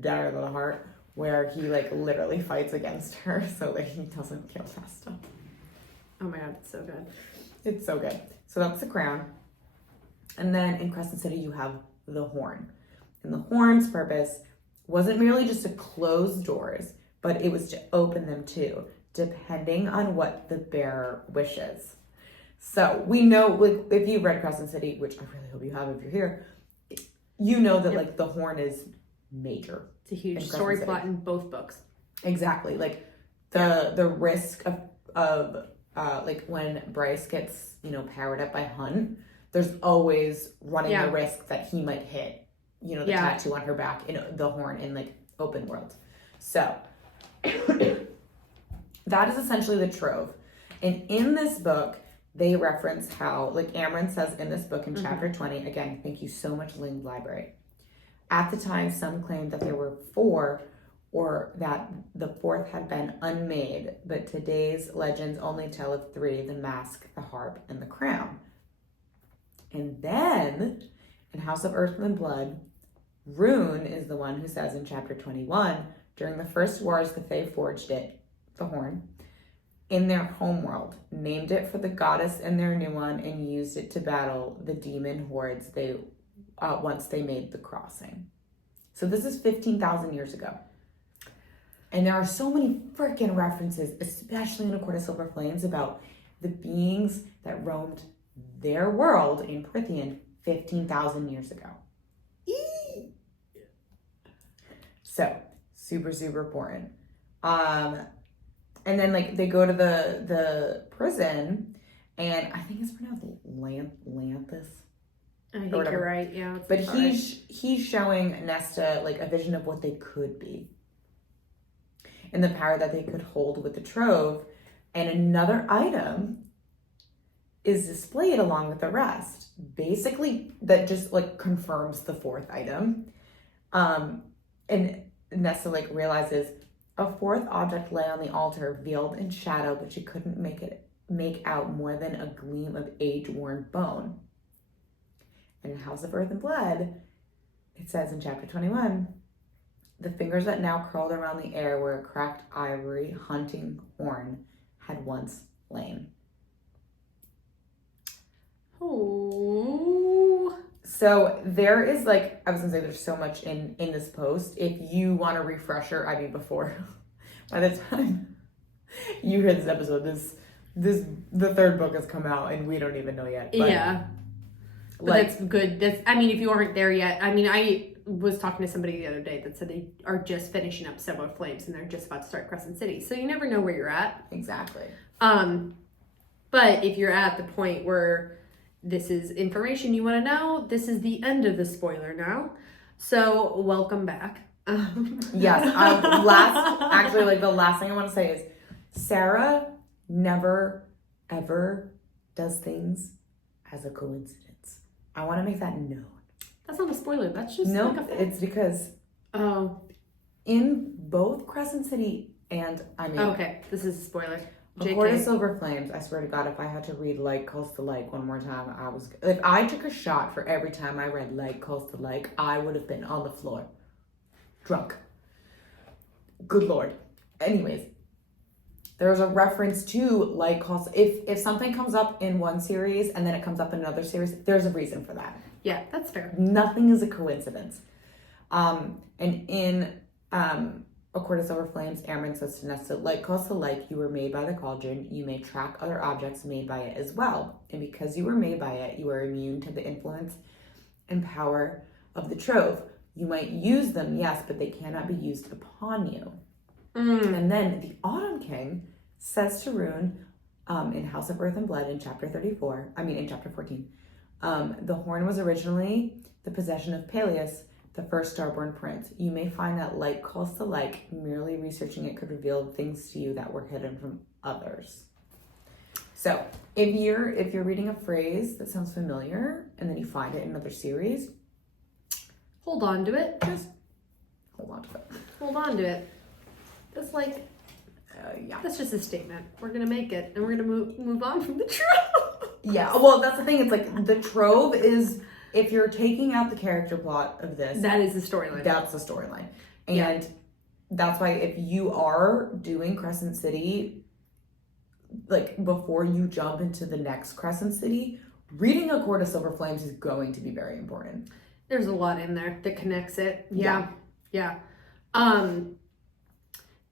Dagger to the Heart, where he like literally fights against her so that he doesn't kill Nesta. Oh my God, it's so good. It's so good. So that's the crown. And then in Crescent City, you have the horn. And the horn's purpose wasn't merely just to close doors, but it was to open them too, depending on what the bearer wishes. So we know, like, if you've read Crescent City, which I really hope you have if you're here, you know that like the horn is major. It's a huge story plot in both books. Exactly. Like the risk of like when Bryce gets, powered up by Hunt, there's always running the risk that he might hit, the tattoo on her back in the horn in like open world. So that is essentially the trove. And in this book, they reference how, like Amryn says in this book in chapter 20, again, thank you so much, Ling Library. At the time, some claimed that there were 4 or that the 4th had been unmade, but today's legends only tell of 3, the mask, the harp, and the crown. And then, in House of Earth and Blood, Rune is the one who says in chapter 21, during the first wars, the Fae forged it, the horn, in their homeworld, named it for the goddess in their new one, and used it to battle the demon hordes once they made the crossing. So this is 15,000 years ago. And there are so many freaking references, especially in A Court of Silver Flames, about the beings that roamed their world in Prithian 15,000 years ago. Eee! So, super important. And then, like, they go to the prison, and I think it's pronounced Lanthus. I think you're right, yeah. But he's showing Nesta, like, a vision of what they could be. And the power that they could hold with the trove. And another item is displayed along with the rest. Basically, that just, like, confirms the 4th item. And Nesta, like, realizes a 4th object lay on the altar, veiled in shadow, but she couldn't make out more than a gleam of age-worn bone. And in House of Earth and Blood, it says in chapter 21, the fingers that now curled around the air where a cracked ivory hunting horn had once lain. Oh. So there is, like, I was gonna say there's so much in this post. If you want a refresher, by the time you hear this episode, the 3rd book has come out and we don't even know yet. But, but that's good. If you aren't there yet, I was talking to somebody the other day that said they are just finishing up Silver Flames and they're just about to start Crescent City. So you never know where you're at. Exactly. But if you're at the point where this is information you want to know, this is the end of the spoiler now. So welcome back. Yes. The last thing I want to say is Sarah never, ever does things as a coincidence. I want to make that known. That's not a spoiler. That's just no, like a fact. it's because in both Crescent City and okay, this is a spoiler. A Court of Silver Flames, I swear to God, if I had to read Like Calls to Like one more time, if I took a shot for every time I read Like Calls to Like, I would have been on the floor. Drunk. Good Lord. Anyways, there's a reference to Like Calls. If something comes up in one series and then it comes up in another series, there's a reason for that. Yeah, that's fair. Nothing is a coincidence. And in A Court of Silver Flames, Aemon says to Nesta, like calls to like, you were made by the cauldron, you may track other objects made by it as well. And because you were made by it, you are immune to the influence and power of the trove. You might use them, yes, but they cannot be used upon you. And then the Autumn King says to Rune, in House of Earth and Blood in chapter 14, the horn was originally the possession of Peleus, the first Starborn prince. You may find that like calls to like, merely researching it could reveal things to you that were hidden from others. So if you're reading a phrase that sounds familiar and then you find it in another series, hold on to it. Just hold on to it. Hold on to it. It's like, yeah. That's just a statement. We're gonna make it, and we're gonna move on from the trove. Yeah. Well, that's the thing. It's like the trove is, if you're taking out the character plot of this, that is the storyline. That's the storyline, and that's why if you are doing Crescent City, like before you jump into the next Crescent City, reading A Court of Silver Flames is going to be very important. There's a lot in there that connects it. Yeah.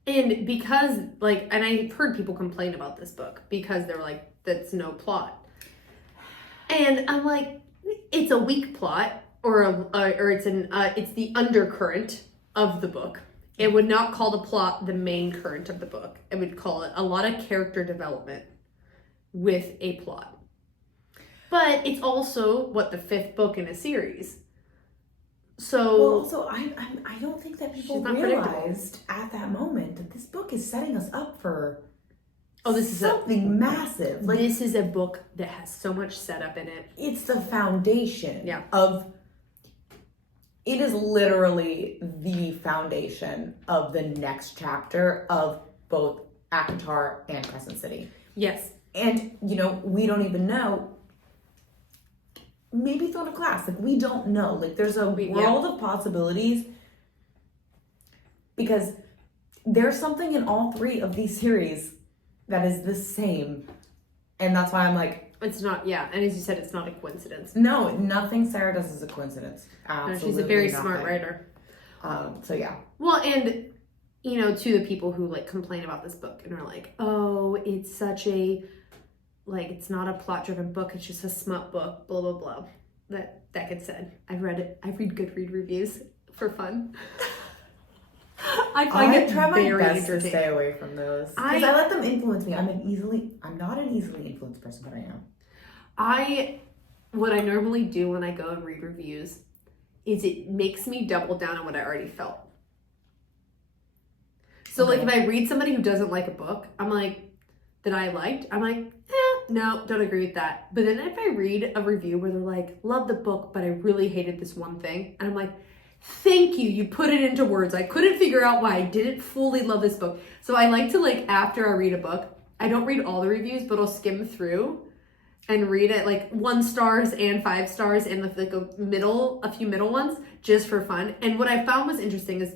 And because, like, and I've heard people complain about this book because they're like, that's no plot. And I'm like, it's a weak plot, or it's the undercurrent of the book. It would not call the plot the main current of the book. It would call it a lot of character development with a plot. But it's also, the fifth book in a series. So I don't think that people realized at that moment that this book is setting us up for this is something massive. Like, this is a book that has so much setup in it. It's the foundation of. It is literally the foundation of the next chapter of both ACOTAR and Crescent City. Yes, and we don't even know. Maybe Throne of Glass. Like, we don't know. Like, there's a world of possibilities because there's something in all three of these series that is the same. And that's why I'm like... It's not, and as you said, it's not a coincidence. No, nothing Sarah does is a coincidence. Absolutely. No, she's a very smart writer. So, yeah. Well, and, to the people who, complain about this book and are like, oh, it's such a... it's not a plot-driven book, it's just a smut book, blah, blah, blah. That gets said. I read good read reviews for fun. I try my best to stay away from those. Because I let them influence me. I'm not an easily influenced person, but I am. What I normally do when I go and read reviews is it makes me double down on what I already felt. So, if I read somebody who doesn't like a book, I'm like, that I liked, I'm like, no, don't agree with that. But then if I read a review where they're like, love the book, but I really hated this one thing, and I'm like, thank you, you put it into words. I couldn't figure out why I didn't fully love this book. So I like to, after I read a book, I don't read all the reviews, but I'll skim through and read it 1 stars and 5 stars and a few middle ones just for fun. And what I found was interesting is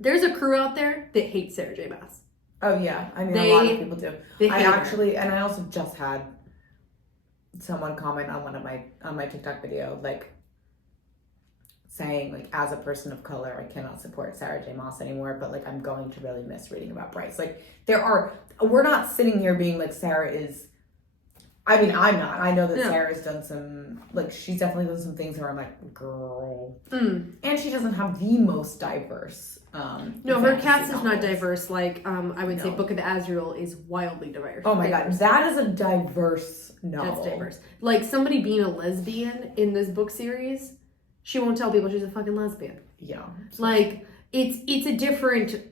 there's a crew out there that hates Sarah J. Maas. Oh yeah, a lot of people do. And I also just had someone comment on my TikTok video, saying as a person of color, I cannot support Sarah J. Maas anymore, but I'm going to really miss reading about Bryce. We're not sitting here being Sarah is. I mean, I'm not. I know that Sarah's done some, she's definitely done some things where I'm like, girl. And she doesn't have the most diverse. No, her cast is not diverse. I would say Book of Azrael is wildly diverse. Oh my God, that is a diverse novel. That's diverse. Somebody being a lesbian in this book series, she won't tell people she's a fucking lesbian. Yeah. It's a different,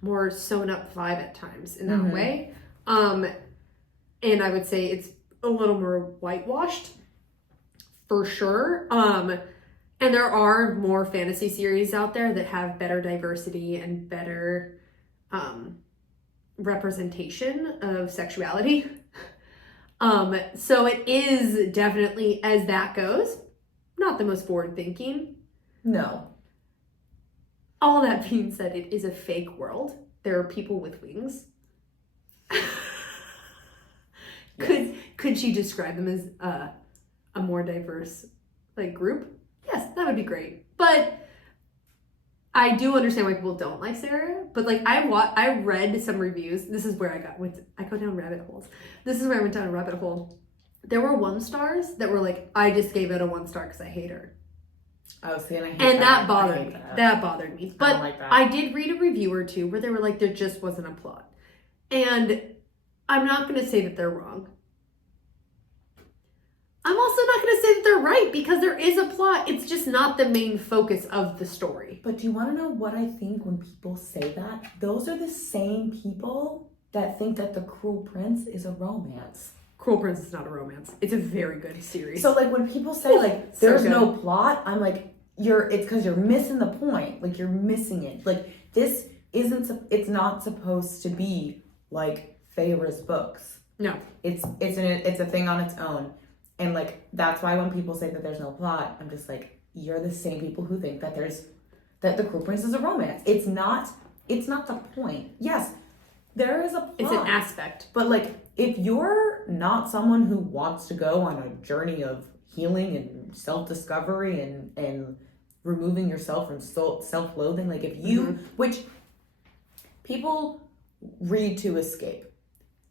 more sewn up vibe at times in that way. And I would say it's a little more whitewashed for sure. And there are more fantasy series out there that have better diversity and better representation of sexuality. So it is definitely, as that goes, not the most forward thinking. No. All that being said, it is a fake world. There are people with wings. Could she describe them as a more diverse group? Yes, that would be great. But I do understand why people don't like Sarah. But I read some reviews. This is where I go down rabbit holes. This is where I went down a rabbit hole. There were 1 stars that were like, I just gave it a 1 star because I hate her. Oh, see, and I hate and that. that bothered me. That bothered me. But I don't like that. I did read a review or two where they were like, there just wasn't a plot. And I'm not going to say that they're wrong. I'm also not going to say that they're right because there is a plot. It's just not the main focus of the story. But do you want to know what I think when people say that? Those are the same people that think that The Cruel Prince is a romance. Cruel Prince is not a romance. It's a very good series. So when people say there's no plot, I'm like, it's because you're missing the point. Like, you're missing it. Like, this it's not supposed to be like Feyre's books. No. It's a thing on its own. And that's why when people say that there's no plot, I'm just like, you're the same people who think that The Cruel Prince is a romance. It's not the point. Yes, there is a plot. It's an aspect. But if you're not someone who wants to go on a journey of healing and self-discovery and removing yourself from self-loathing, if you, which people read to escape.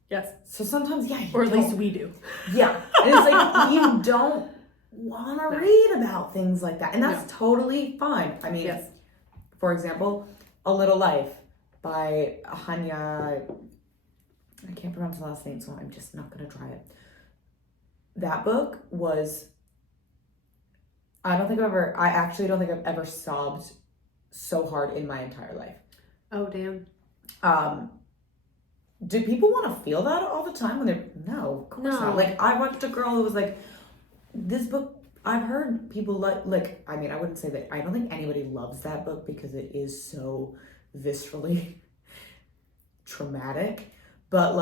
Yes. So sometimes, or at least we do. Yeah. And it's you don't want to read about things like that. And that's totally fine. I mean, yes. For example, A Little Life by Hanya, I can't pronounce the last name, so I'm just not going to try it. That book was, I actually don't think I've ever sobbed so hard in my entire life. Oh, damn. Do people want to feel that all the time when they're, no, of course not. I watched a girl who was like, this book, I've heard people I wouldn't say that, I don't think anybody loves that book because it is so viscerally traumatic, but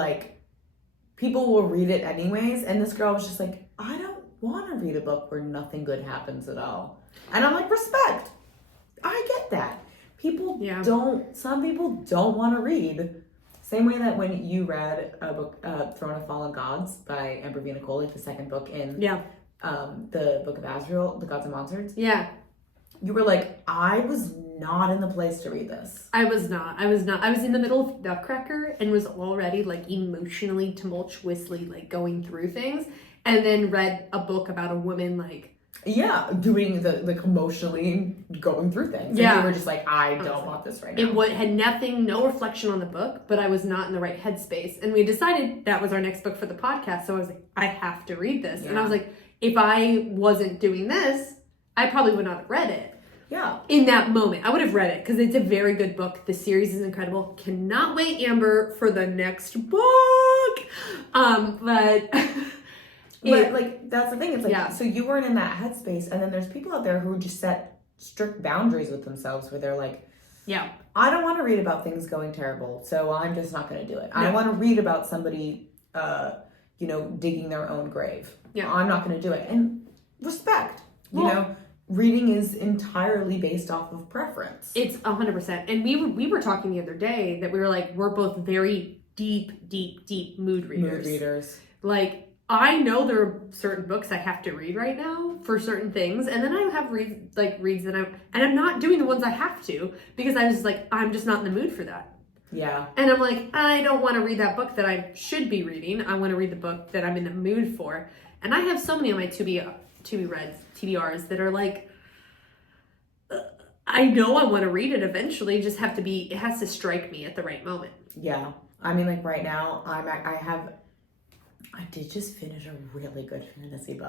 people will read it anyways, and this girl was just like, I don't want to read a book where nothing good happens at all. And I'm like, respect. I get that. Some people don't want to read. Same way that when you read a book, Throne of Fallen Gods by Amber V. Nicole, the second book in the Book of Azrael, The Gods and Monsters. Yeah. You were like, I was not in the place to read this. I was not. I was in the middle of Nutcracker and was already emotionally, tumultuously going through things, and then read a book about a woman doing the emotionally going through things. Yeah. And you were just like, I don't want this right now. It had no reflection on the book, but I was not in the right headspace. And we decided that was our next book for the podcast. So I was like, I have to read this. Yeah. And I was like, if I wasn't doing this, I probably would not have read it. Yeah. In that moment. I would have read it because it's a very good book. The series is incredible. Cannot wait, Amber, for the next book. But that's the thing. It's so you weren't in that headspace, and then there's people out there who just set strict boundaries with themselves where they're like, I don't want to read about things going terrible, so I'm just not going to do it. No. I want to read about somebody, digging their own grave. Yeah. I'm not going to do it. And respect, reading is entirely based off of preference. It's 100%. And we were talking the other day that we were we're both very deep mood readers. I know there are certain books I have to read right now for certain things, and then I have reads that I'm not doing the ones I have to because I was I'm just not in the mood for that. Yeah. And I'm I don't want to read that book that I should be reading. I want to read the book that I'm in the mood for. And I have so many on my to be read TBRs that are I know I want to read it eventually. It has to strike me at the right moment. Yeah. I mean, right now I did just finish a really good fantasy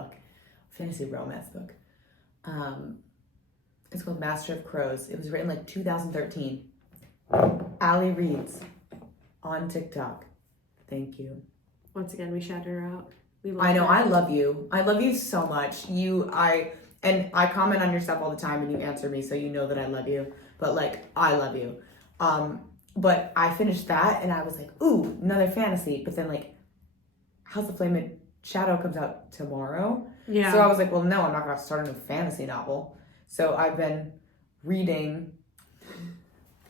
romance book. It's called Master of Crows. It was written 2013. Allie reads on TikTok. Thank you. Once again, we shout her out. I know. I love you. I love you so much. I comment on your stuff all the time and you answer me, so you know that I love you. But like, I love you. But I finished that and I was like, ooh, another fantasy. But then like, House of Flame and Shadow comes out tomorrow. Yeah. So I was like, well, no, I'm not going to start a new fantasy novel. So I've been reading.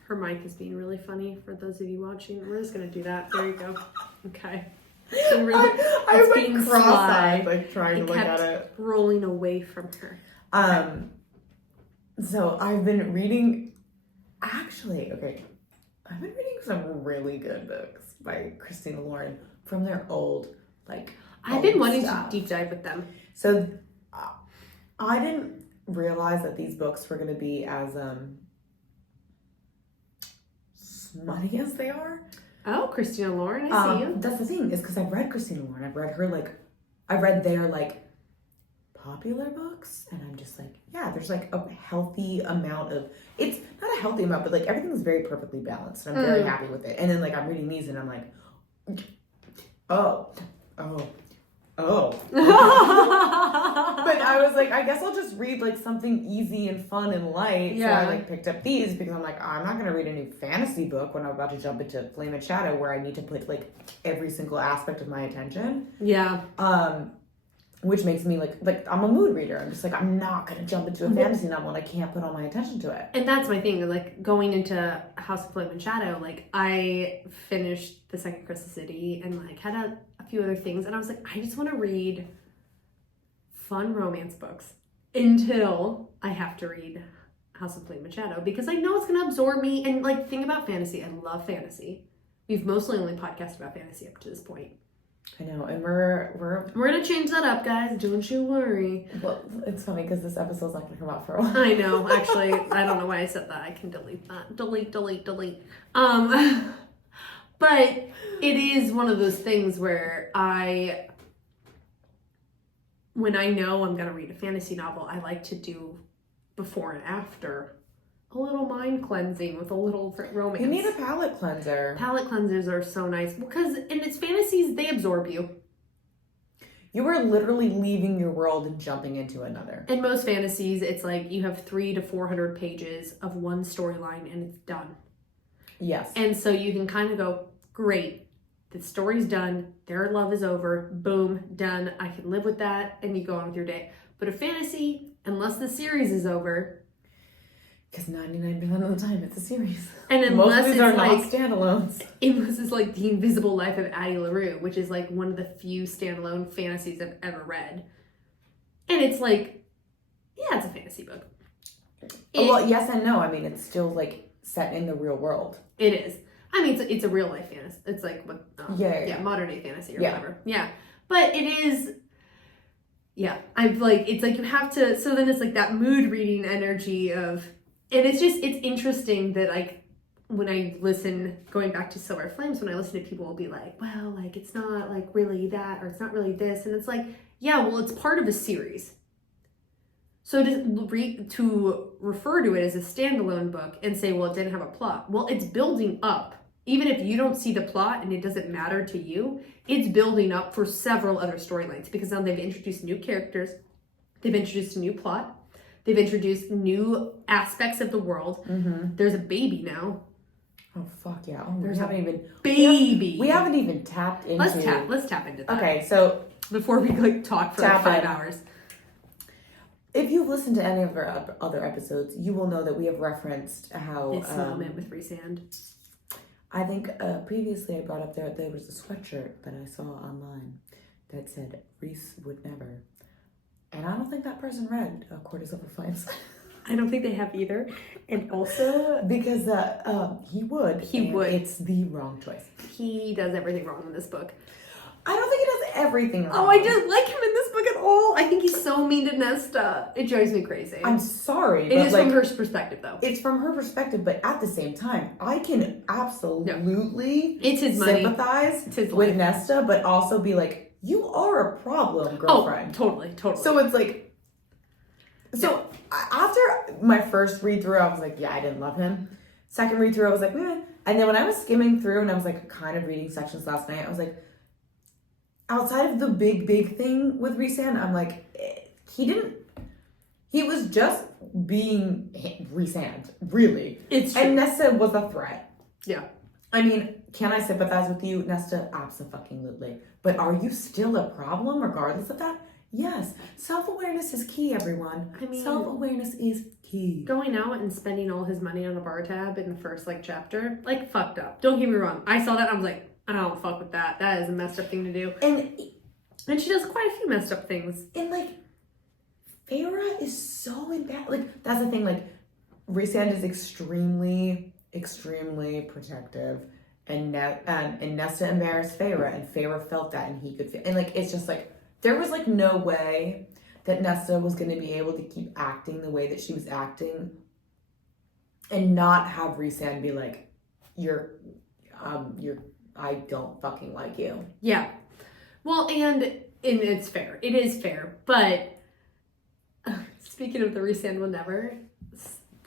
Her mic is being really funny for those of you watching. We're just going to do that. There you go. Okay. I went cross-eyed, like trying to look at it. Rolling away from her. So I've been reading. Actually, okay, I've been reading some really good books by Christina Lauren from their old, like. I've been wanting to deep dive with them. So I didn't realize that these books were going to be as smutty as they are. Oh, Christina Lauren, I see you. That's the thing, is because I've read Christina Lauren. I've read her, like, I read their, like, popular books, and I'm just like, yeah, there's, like, a healthy amount of, it's not a healthy amount, but, like, everything's very perfectly balanced, and I'm very happy with it. And then, like, I'm reading these, and I'm like, oh. But I was like, I guess I'll just read like something easy and fun and light. Yeah. So I like picked up these because I'm like, I'm not gonna read a new fantasy book when I'm about to jump into Flame and Shadow where I need to put like every single aspect of my attention. Yeah. Which makes me like I'm a mood reader. I'm just like, I'm not gonna jump into a fantasy novel and I can't put all my attention to it. And that's my thing, like going into House of Flame and Shadow, like I finished the second Crescent City and like had a few other things, and I was like, I just want to read fun romance books until I have to read House of Flame and Shadow because I know it's gonna absorb me. And like, the thing about fantasy, I love fantasy. We've mostly only podcasted about fantasy up to this point. I know, and we're gonna change that up, guys. Don't you worry. Well, it's funny because this episode's not gonna come out for a while. I know, actually, I don't know why I said that. I can delete that. Delete. But it is one of those things where when I know I'm gonna read a fantasy novel, I like to do before and after a little mind cleansing with a little romance. You need a palate cleanser. Palate cleansers are so nice because in its fantasies, they absorb you. You are literally leaving your world and jumping into another. In most fantasies, it's like you have 300 to 400 pages of one storyline and it's done. Yes. And so you can kind of go, great, the story's done, their love is over, boom, done, I can live with that, and you go on with your day. But a fantasy, unless the series is over, because 99% of the time it's a series. And unless most of these it's are like not standalones. Unless it's like The Invisible Life of Addie LaRue, which is like one of the few standalone fantasies I've ever read. And it's like, yeah, it's a fantasy book. Well, yes and no. I mean, it's still like set in the real world. It is. I mean, it's a real life fantasy. It's like what? Yeah, modern day fantasy or whatever. Yeah, but it is. Yeah, I've like it's like you have to. So then it's like that mood reading energy of, and it's interesting that like when I listen, going back to Silver Flames, when I listen to people will be like, well, like it's not like really that, or it's not really this, and it's like, yeah, well, it's part of a series. So to refer to it as a standalone book and say, well, it didn't have a plot. Well, it's building up. Even if you don't see the plot and it doesn't matter to you, it's building up for several other storylines because now they've introduced new characters. They've introduced a new plot. They've introduced new aspects of the world. Mm-hmm. There's a baby now. Oh, fuck yeah. Oh, There's we haven't even... Baby. We haven't even tapped into... Let's tap into that. Okay, so... Before we like talk for like 5 hours. If you've listened to any of our other episodes, you will know that we have referenced how... This moment with Resand. I think previously I brought up there was a sweatshirt that I saw online that said, Reese would never. And I don't think that person read Court of Silver Flames. I don't think they have either. And also... Because he would. He would. It's the wrong choice. He does everything wrong in this book. I don't think he does everything wrong. Oh, I didn't like him in this book at all. I think he's so mean to Nesta. It drives me crazy. I'm sorry. It is from her perspective, though. It's from her perspective, but at the same time, I can absolutely it's his money. Sympathize it's his with life. Nesta, but also be like, you are a problem, girlfriend. Oh, totally. So it's like... So after my first read-through, I was like, yeah, I didn't love him. Second read-through, I was like, meh. And then when I was skimming through and I was like kind of reading sections last night, I was like, outside of the big thing with Rhysand, I'm like, he was just being Rhysand, really. It's true. And Nesta was a threat. Yeah. I mean, can I sympathize with you, Nesta? Abso-fucking-lutely. But are you still a problem regardless of that? Yes. Self-awareness is key, everyone. I mean, self-awareness is key. Going out and spending all his money on a bar tab in the first, like, chapter, like, fucked up. Don't get me wrong. I saw that and I was like, I don't fuck with that. That is a messed up thing to do. And she does quite a few messed up things. And, like, Feyre is so embarrassed. Like, that's the thing. Like, Rhysand is extremely protective. And Nesta embarrassed Feyre. And Feyre felt that. And he could feel. And, like, it's just, like, there was, like, no way that Nesta was going to be able to keep acting the way that she was acting. And not have Rhysand be like, I don't fucking like you. Yeah. Well, and it's fair. It is fair. But speaking of the Rhysand will never,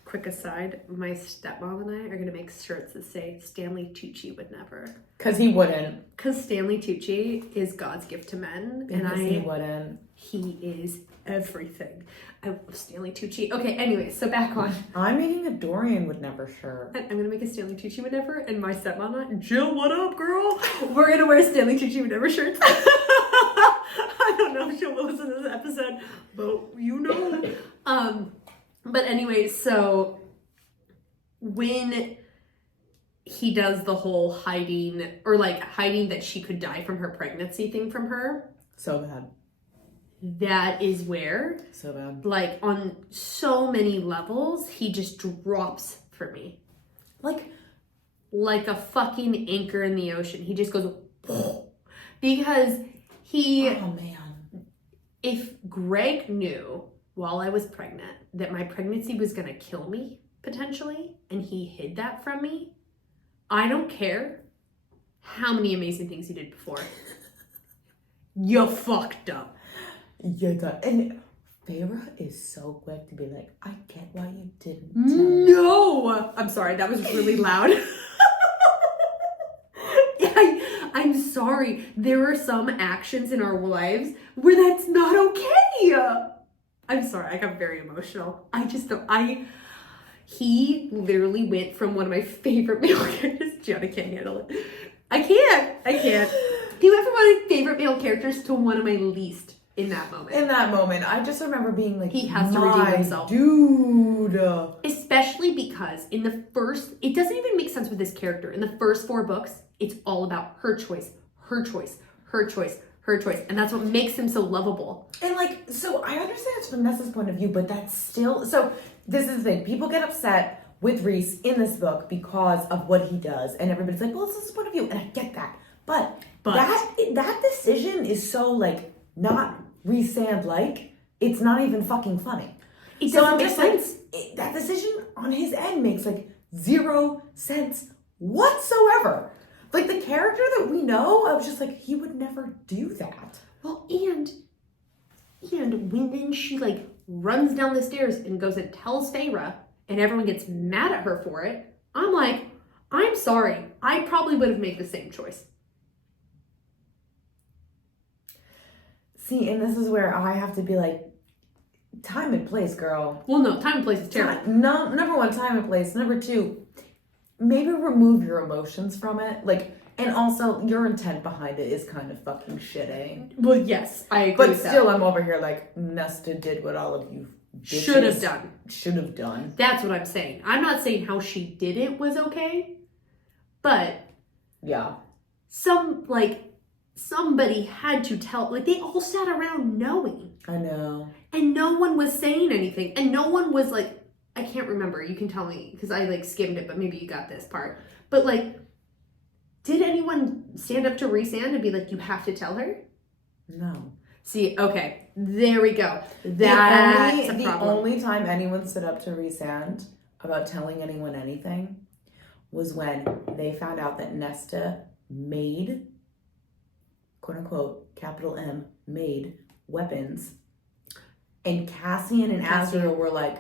quick aside, my stepmom and I are going to make shirts that say Stanley Tucci would never. Because he wouldn't. Because Stanley Tucci is God's gift to men. Because he wouldn't. He is everything. I love Stanley Tucci. Okay, anyway, so back on. I'm making a Dorian would never shirt. I'm going to make a Stanley Tucci would never, and my stepmama, Jill, what up, girl? We're going to wear Stanley Tucci would never shirts. I don't know if she'll listen to this episode, but you know. But anyway, so when he does the whole hiding that she could die from her pregnancy thing from her. So bad. That is where, so bad, like, on so many levels, he just drops for me. Like a fucking anchor in the ocean. He just goes, because oh man. If Greg knew while I was pregnant that my pregnancy was going to kill me, potentially, and he hid that from me, I don't care how many amazing things he did before. You fucked up. Yeah, and Feyre is so quick to be like, I get why you didn't tell me. No! I'm sorry, that was really loud. I'm sorry. There are some actions in our lives where that's not okay. I'm sorry, I got very emotional. I just don't, he literally went from one of my favorite male characters, Gianna can't handle it. I can't. He went from one of my favorite male characters to one of my least. In that moment, I just remember being like, he has to redeem himself. Dude. Especially because in the first, it doesn't even make sense with this character. In the first 4 books, it's all about her choice. And that's what makes him so lovable. And like, so I understand it's from Nessa's point of view, but that's still, so this is the thing. People get upset with Rhys in this book because of what he does. And everybody's like, well, this is his point of view. And I get that. But that decision is so like, not Rhysand like, it's not even fucking funny. It doesn't make sense. Like, that decision on his end makes like 0 sense whatsoever. Like the character that we know, I was just like, he would never do that. Well, and when then she like runs down the stairs and goes and tells Feyre, and everyone gets mad at her for it, I'm like, I'm sorry. I probably would have made the same choice. See, and this is where I have to be like, time and place, girl. Well, no, time and place is terrible. Number 1, time and place. Number 2, maybe remove your emotions from it. Like, and also, your intent behind it is kind of fucking shitty. Well, yes, I agree with that. But still, I'm over here like, Nesta did what all of you should have done. That's what I'm saying. I'm not saying how she did it was okay, but yeah, somebody had to tell, like, they all sat around knowing. I know. And no one was saying anything. And no one was like, I can't remember. You can tell me, because I, like, skimmed it, but maybe you got this part. But, like, did anyone stand up to Rhysand and be like, you have to tell her? No. See, okay. There we go. That's a problem. The only time anyone stood up to Rhysand about telling anyone anything was when they found out that Nesta made, quote unquote, capital M, made weapons. And Cassian and Azriel were like,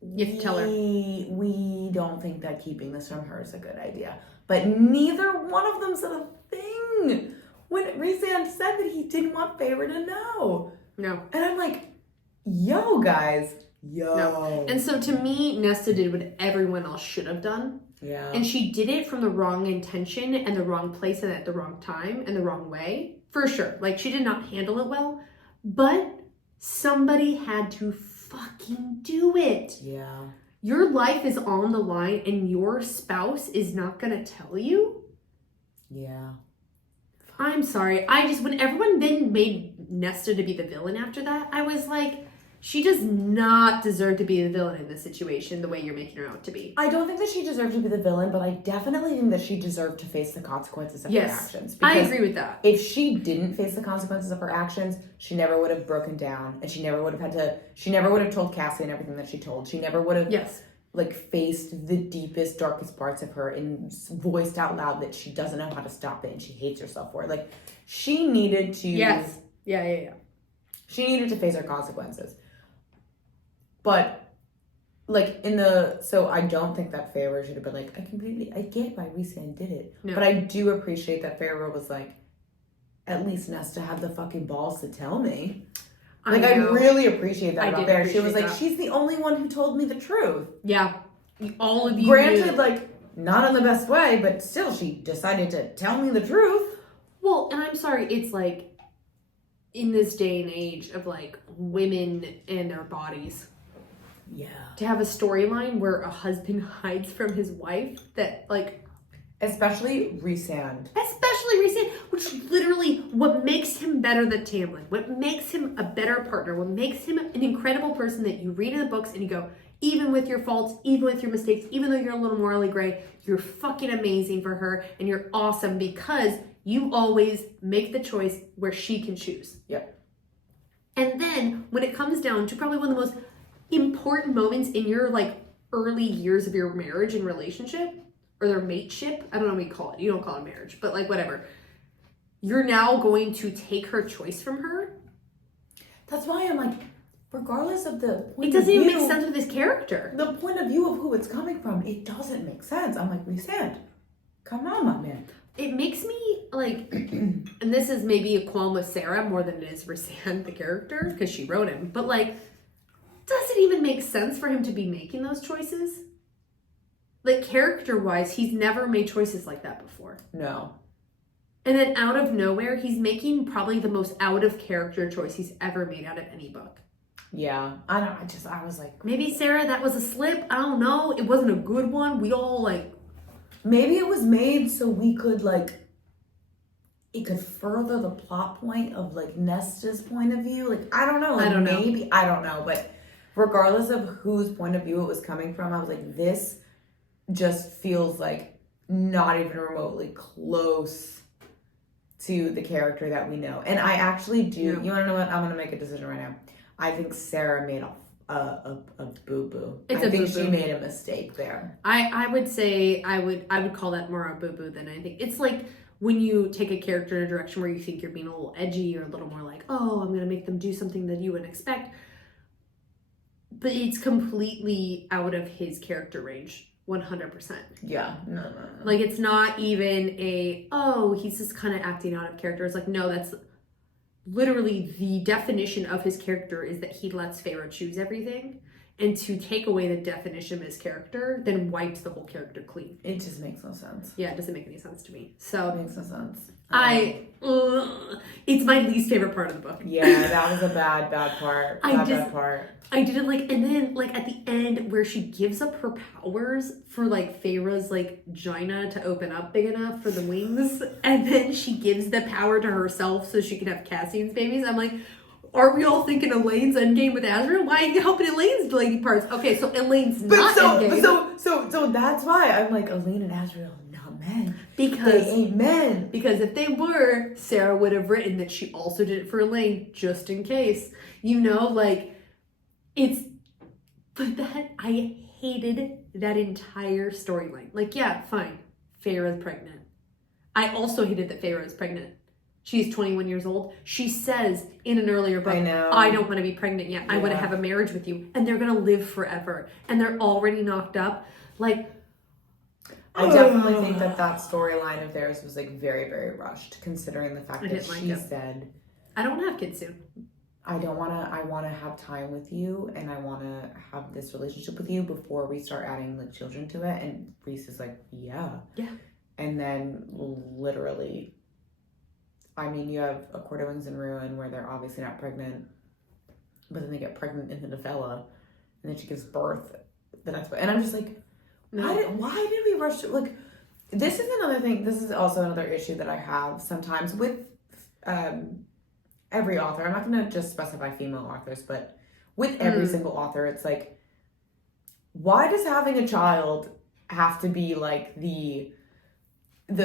you have to tell her. We don't think that keeping this from her is a good idea. But neither one of them said a thing. when Rhysand said that he didn't want Feyre to know. No. And I'm like, yo, guys. Yo. No. And so to me, Nesta did what everyone else should have done. Yeah. And she did it from the wrong intention and the wrong place and at the wrong time and the wrong way. For sure. Like, she did not handle it well. But somebody had to fucking do it. Yeah. Your life is on the line and your spouse is not going to tell you? Yeah. I'm sorry. When everyone then made Nesta to be the villain after that, I was like, she does not deserve to be the villain in this situation the way you're making her out to be. I don't think that she deserved to be the villain, but I definitely think that she deserved to face the consequences of her actions. I agree with that. If she didn't face the consequences of her actions, she never would have broken down, and she never would have told Cassian everything that she told. She never would have faced the deepest, darkest parts of her and voiced out loud that she doesn't know how to stop it and she hates herself for it. Like, she needed to... Yes. Yeah. She needed to face her consequences. But, like, so I don't think that Feyre should have been like, I get why Rhysand did it. No. But I do appreciate that Feyre was like, at least Nesta had the fucking balls to tell me. Like, I really appreciate that about Feyre. She was like, she's the only one who told me the truth. Yeah. All of you Granted, knew. like, not in the best way, but still, she decided to tell me the truth. Well, and I'm sorry, it's like, in this day and age of, like, women and their bodies. Yeah. To have a storyline where a husband hides from his wife that, like... Especially Rhysand, which literally, what makes him better than Tamlin, what makes him a better partner, what makes him an incredible person that you read in the books and you go, even with your faults, even with your mistakes, even though you're a little morally gray, you're fucking amazing for her and you're awesome because you always make the choice where she can choose. Yep. And then, when it comes down to probably one of the most important moments in your, like, early years of your marriage and relationship, or their mateship, I don't know what you call it. You don't call it marriage, but, like, whatever. You're now going to take her choice from her? That's why I'm like, regardless of the point it doesn't even make sense with his character. The point of view of who it's coming from, it doesn't make sense. I'm like, Rhysand, come on, my man. It makes me, like, and this is maybe a qualm with Sarah more than it is Rhysand, the character, because she wrote him, but, like, does it even make sense for him to be making those choices? Like, character-wise, he's never made choices like that before. No. And then out of nowhere, he's making probably the most out-of-character choice he's ever made out of any book. Yeah. I was like... Maybe, Sarah, that was a slip. I don't know. It wasn't a good one. We all, like... Maybe it was made so we could, like... It could further the plot point of, like, Nesta's point of view. Like, I don't know. Like, I don't know. But regardless of whose point of view it was coming from, I was like, this... just feels like not even remotely close to the character that we know. And I actually do. You want to know what? I'm going to make a decision right now. I think Sarah made a boo-boo. I think she made a mistake there. I would say I would call that more a boo-boo than anything. It's like when you take a character in a direction where you think you're being a little edgy or a little more like, oh, I'm going to make them do something that you wouldn't expect. But it's completely out of his character range. 100%. Yeah. No. Like, it's not even he's just kind of acting out of character. It's like, no, that's literally the definition of his character is that he lets Feyre choose everything. And to take away the definition of his character, then wipes the whole character clean. It just makes no sense. Yeah, it doesn't make any sense to me. So it makes no sense. It's my least favorite part of the book. Yeah, that was a bad part. Bad part. I didn't like, and then like at the end where she gives up her powers for like Feyre's like Gianna to open up big enough for the wings, and then she gives the power to herself so she can have Cassian's babies. I'm like, are we all thinking Elaine's endgame with Azriel? Why are you helping Elaine's lady parts? Okay, so Elaine's not endgame. So that's why I'm like, Elaine and Azriel not men. Because they ain't men. Because if they were, Sarah would have written that she also did it for Elaine, just in case. You know, like, I hated that entire storyline. Like, yeah, fine. Feyre's pregnant. I also hated that Feyre is pregnant. She's 21 years old. She says in an earlier book, I don't want to be pregnant yet. Yeah. I want to have a marriage with you. And they're going to live forever. And they're already knocked up. Like, I definitely think that storyline of theirs was like very, very rushed, considering the fact that she said, I don't want to have kids soon. I want to have time with you, and I want to have this relationship with you before we start adding like children to it. And Reese is like, yeah. And then literally, I mean, you have A Court of Wings and Ruin where they're obviously not pregnant, but then they get pregnant in the novella, and then she gives birth the next one. And I'm just like, why did we rush to, like, this is another thing, this is also another issue that I have sometimes with every author. I'm not going to just specify female authors, but with every single author, it's like, why does having a child have to be like the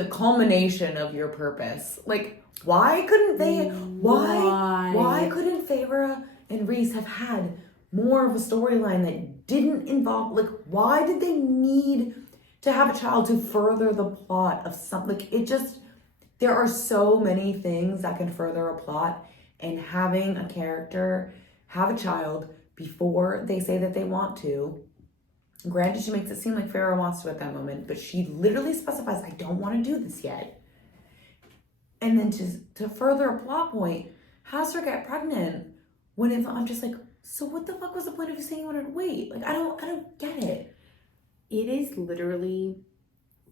culmination of your purpose? Like, why couldn't they, why couldn't Feyre and Reese have had more of a storyline that didn't involve, like, why did they need to have a child to further the plot of something? Like, it just, there are so many things that can further a plot, and having a character have a child before they say that they want to. Granted, she makes it seem like Feyre wants to at that moment, but she literally specifies, I don't want to do this yet. And then to further a plot point, has her get pregnant when it's, I'm just like, so what the fuck was the point of you saying you wanted to wait? Like, I don't get it. It is literally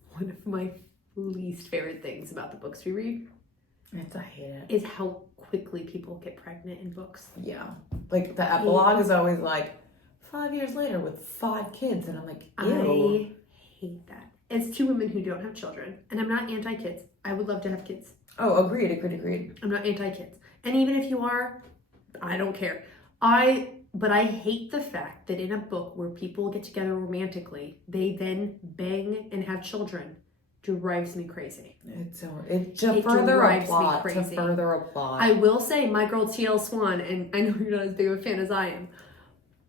one of my least favorite things about the books we read. I hate it. Is how quickly people get pregnant in books. Yeah. Like, the epilogue is always like, 5 years later with 5 kids. And I'm like, ew. I hate that. It's 2 women who don't have children. And I'm not anti-kids. I would love to have kids. Oh, agreed. I'm not anti-kids. And even if you are, I don't care. But I hate the fact that in a book where people get together romantically, they then bang and have children. Drives me crazy. To further a plot. I will say, my girl T.L. Swan, and I know you're not as big of a fan as I am,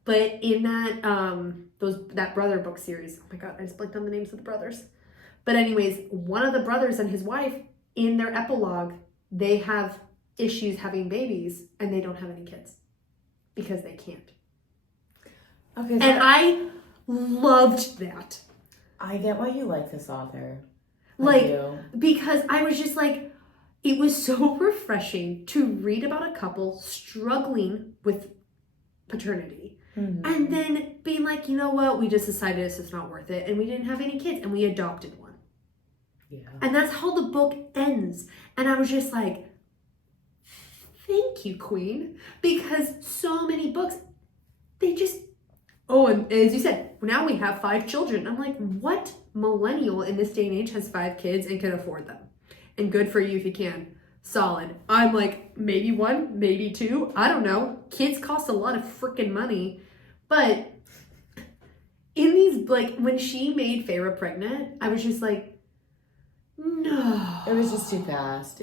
but in that that brother book series, oh my god, I just blanked on the names of the brothers. But anyways, one of the brothers and his wife, in their epilogue, they have issues having babies, and they don't have any kids because they can't. Okay, and I loved that. I get why you like this author. Like, because I was just like, it was so refreshing to read about a couple struggling with paternity. Mm-hmm. And then being like, you know what, we just decided this is not worth it, and we didn't have any kids, and we adopted one. Yeah. And that's how the book ends. And I was just like, thank you, Queen. Because so many books, they just, and as you said, now we have 5 children. I'm like, what millennial in this day and age has 5 kids and can afford them? And good for you if you can. Solid. I'm like, maybe 1, maybe 2. I don't know. Kids cost a lot of freaking money. But in these, like, when she made Feyre pregnant, I was just like, no. It was just too fast.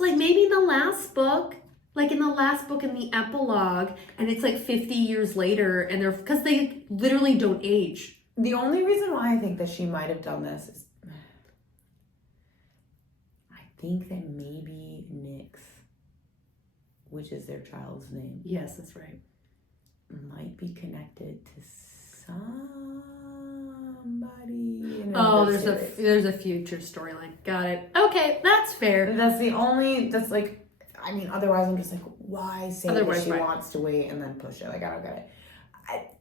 Like, maybe in the last book, in the epilogue, and it's like 50 years later, and because they literally don't age. The only reason why I think that she might have done this is, I think that maybe Nyx, which is their child's name. Yes, that's right. Might be connected to somebody. There's a future storyline. Got it. Okay, that's fair. Otherwise I'm just like, why say that she wants to wait and then push it? Like, I don't get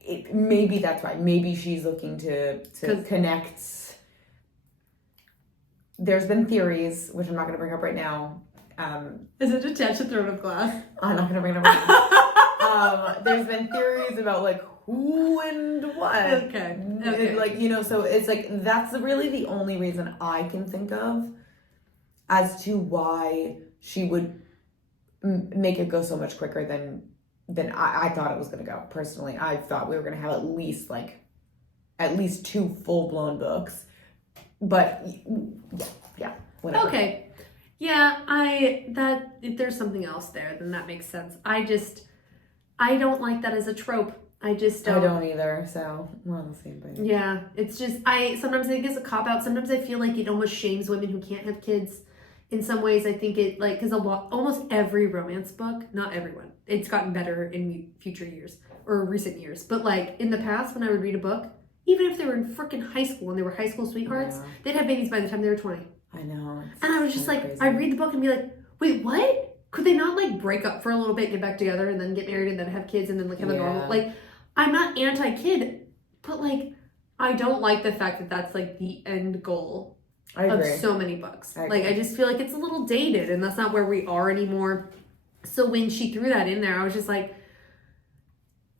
it. Maybe that's why. Maybe she's looking to connect. There's been theories, which I'm not going to bring up right now. Is it attached to Throne of Glass? I'm not going to bring it up right now. There's been theories about, like, who and what. Okay. Like, so it's like, that's really the only reason I can think of as to why she would make it go so much quicker than I thought it was going to go. Personally, I thought we were going to have at least 2 full-blown books. But yeah, whatever. Okay. Yeah, if there's something else there, then that makes sense. I don't like that as a trope. I don't either, so we're on the same page. Yeah, it's just, sometimes I think it's a cop-out. Sometimes I feel like it almost shames women who can't have kids. In some ways, I think it, like, because almost every romance book, not everyone, it's gotten better in future years, or recent years, but, like, in the past, when I would read a book, even if they were in freaking high school and they were high school sweethearts, they'd have babies by the time they were 20. I know. And I was just like, crazy. I read the book and be like, wait, what? Could they not like break up for a little bit, get back together, and then get married and then have kids and then like have a normal, like, I'm not anti-kid, but like, I don't like the fact that that's like the end goal of so many books. I just feel like it's a little dated and that's not where we are anymore. So when she threw that in there, I was just like,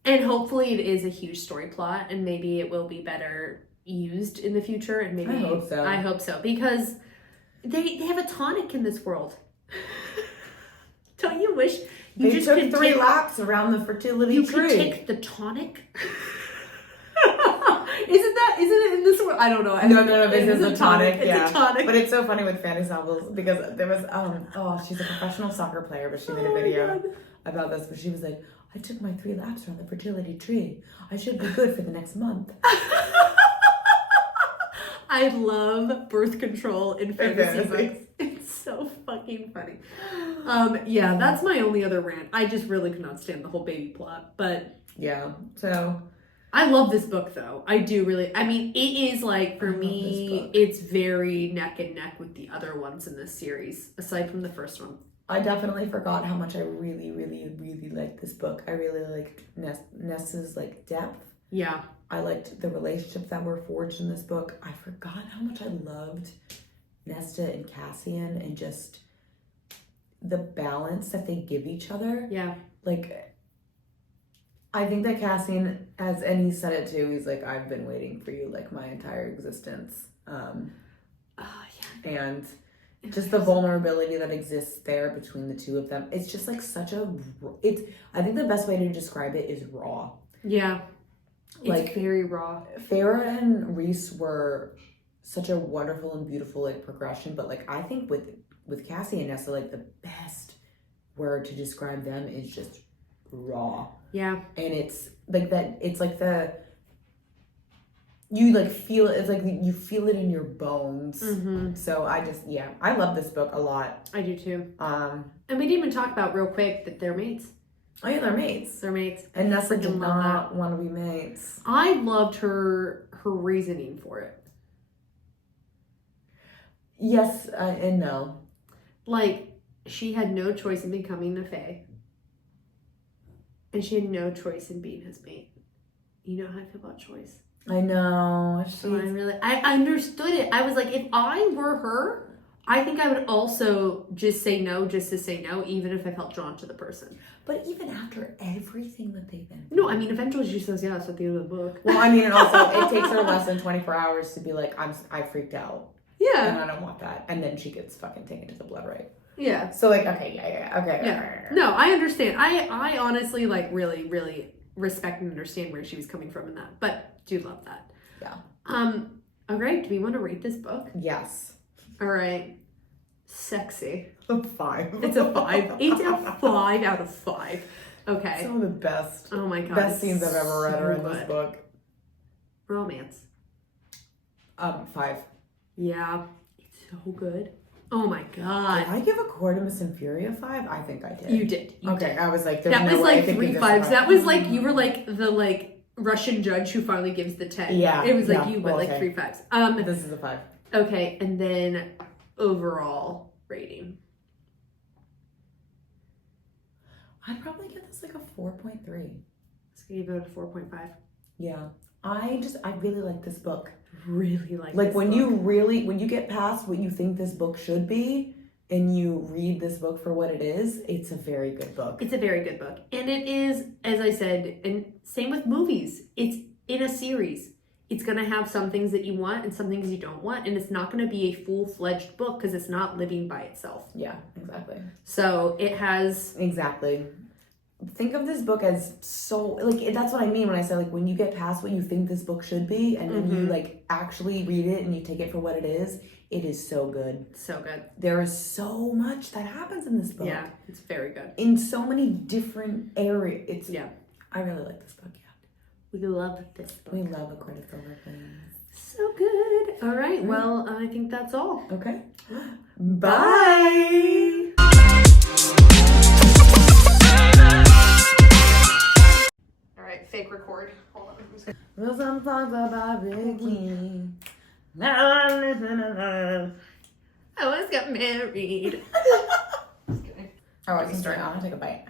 and hopefully it is a huge story plot and maybe it will be better used in the future. And maybe I hope so because they have a tonic in this world. Don't you wish you just took 3 laps around the fertility tree? You could take the tonic. Isn't it in this world? I don't know. No, this is a tonic. It's a tonic. But it's so funny with fantasy novels because there was, she's a professional soccer player, but she made a video about this, but she was like, I took my 3 laps around the fertility tree. I should be good for the next month. I love birth control in fantasy books. It's so fucking funny. Yeah, that's my only other rant. I just really could not stand the whole baby plot, but yeah, so I love this book though. I do really. I mean, it is like for me, it's very neck and neck with the other ones in this series, aside from the first one. I definitely forgot how much I really, really, really liked this book. I really liked Nessa's like depth. Yeah. I liked the relationships that were forged in this book. I forgot how much I loved Nesta and Cassian and just the balance that they give each other. Yeah. Like, I think that Cassian has, and he said it too, he's like, I've been waiting for you like my entire existence. And just the vulnerability that exists there between the two of them. It's just like I think the best way to describe it is raw. Yeah. Like, it's very raw. Farrah and Reese were such a wonderful and beautiful like progression, but like I think with Cassie and Nessa, like the best word to describe them is just raw. Yeah. And it's like that, it's like you like feel it, it's like you feel it in your bones. Mm-hmm. So I love this book a lot. I do too. And we didn't even talk about real quick that they're mates. Oh yeah, they're mates. They're mates. And Nessa did not want to be mates. I loved her reasoning for it. Yes and no. Like, she had no choice in becoming a fae. And she had no choice in being his mate. You know how I feel about choice. I know. So I understood it. I was like, if I were her, I think I would also just say no, just to say no, even if I felt drawn to the person. But even after everything that they've been through. No, I mean, eventually she says yes at the end of the book. Well, I mean, and also it takes her less than 24 hours to be like, I freaked out. Yeah. And I don't want that. And then she gets fucking taken to the blood right. Yeah. So like, okay, okay. Yeah. No, I understand. I honestly like really, really respect and understand where she was coming from in that. But do love that. Yeah. All right. Do we want to rate this book? Yes. All right. Sexy. A 5. It's a 5. It's a 5 out of 5. Okay. Some of the best. Oh my god. Best scenes I've ever read are in this book. Romance. 5. Yeah. It's so good. Oh my god. Did I give Accordimus Inferi a 5? I think I did. You did. Okay, I was like, there's that no was way like 3 5s. That was like, you were like the like Russian judge who finally gives the 10. Yeah. It was like you went like 3 5s. This is a 5. Okay, and then overall rating. I'd probably give this like a 4.3. Let's give it a 4.5. Yeah. I really like this book. Really like when you get past what you think this book should be and you read this book for what it is, it's a very good book. It's a very good book. And it is, as I said, and same with movies. It's in a series. It's going to have some things that you want and some things you don't want. And it's not going to be a full-fledged book because it's not living by itself. Yeah, exactly. So it has... Exactly. Think of this book as so... Like, that's what I mean when I say, like, when you get past what you think this book should be and then you, like, actually read it and you take it for what it is so good. So good. There is so much that happens in this book. Yeah, it's very good. In so many different areas. I really like this book, yeah. We love this book. We love A Credit Over Things. So good. All right. Well, I think that's all. Okay. Bye. All right. fake record. Hold on. Well, some songs about Ricky. I once got married. Just kidding. Oh, I can start. I'm gonna take a bite.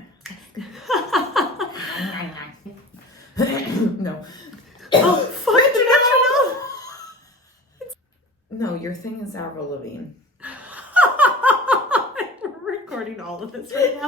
No. Oh, fuck, No, your thing is Avril Lavigne. We're recording all of this right now.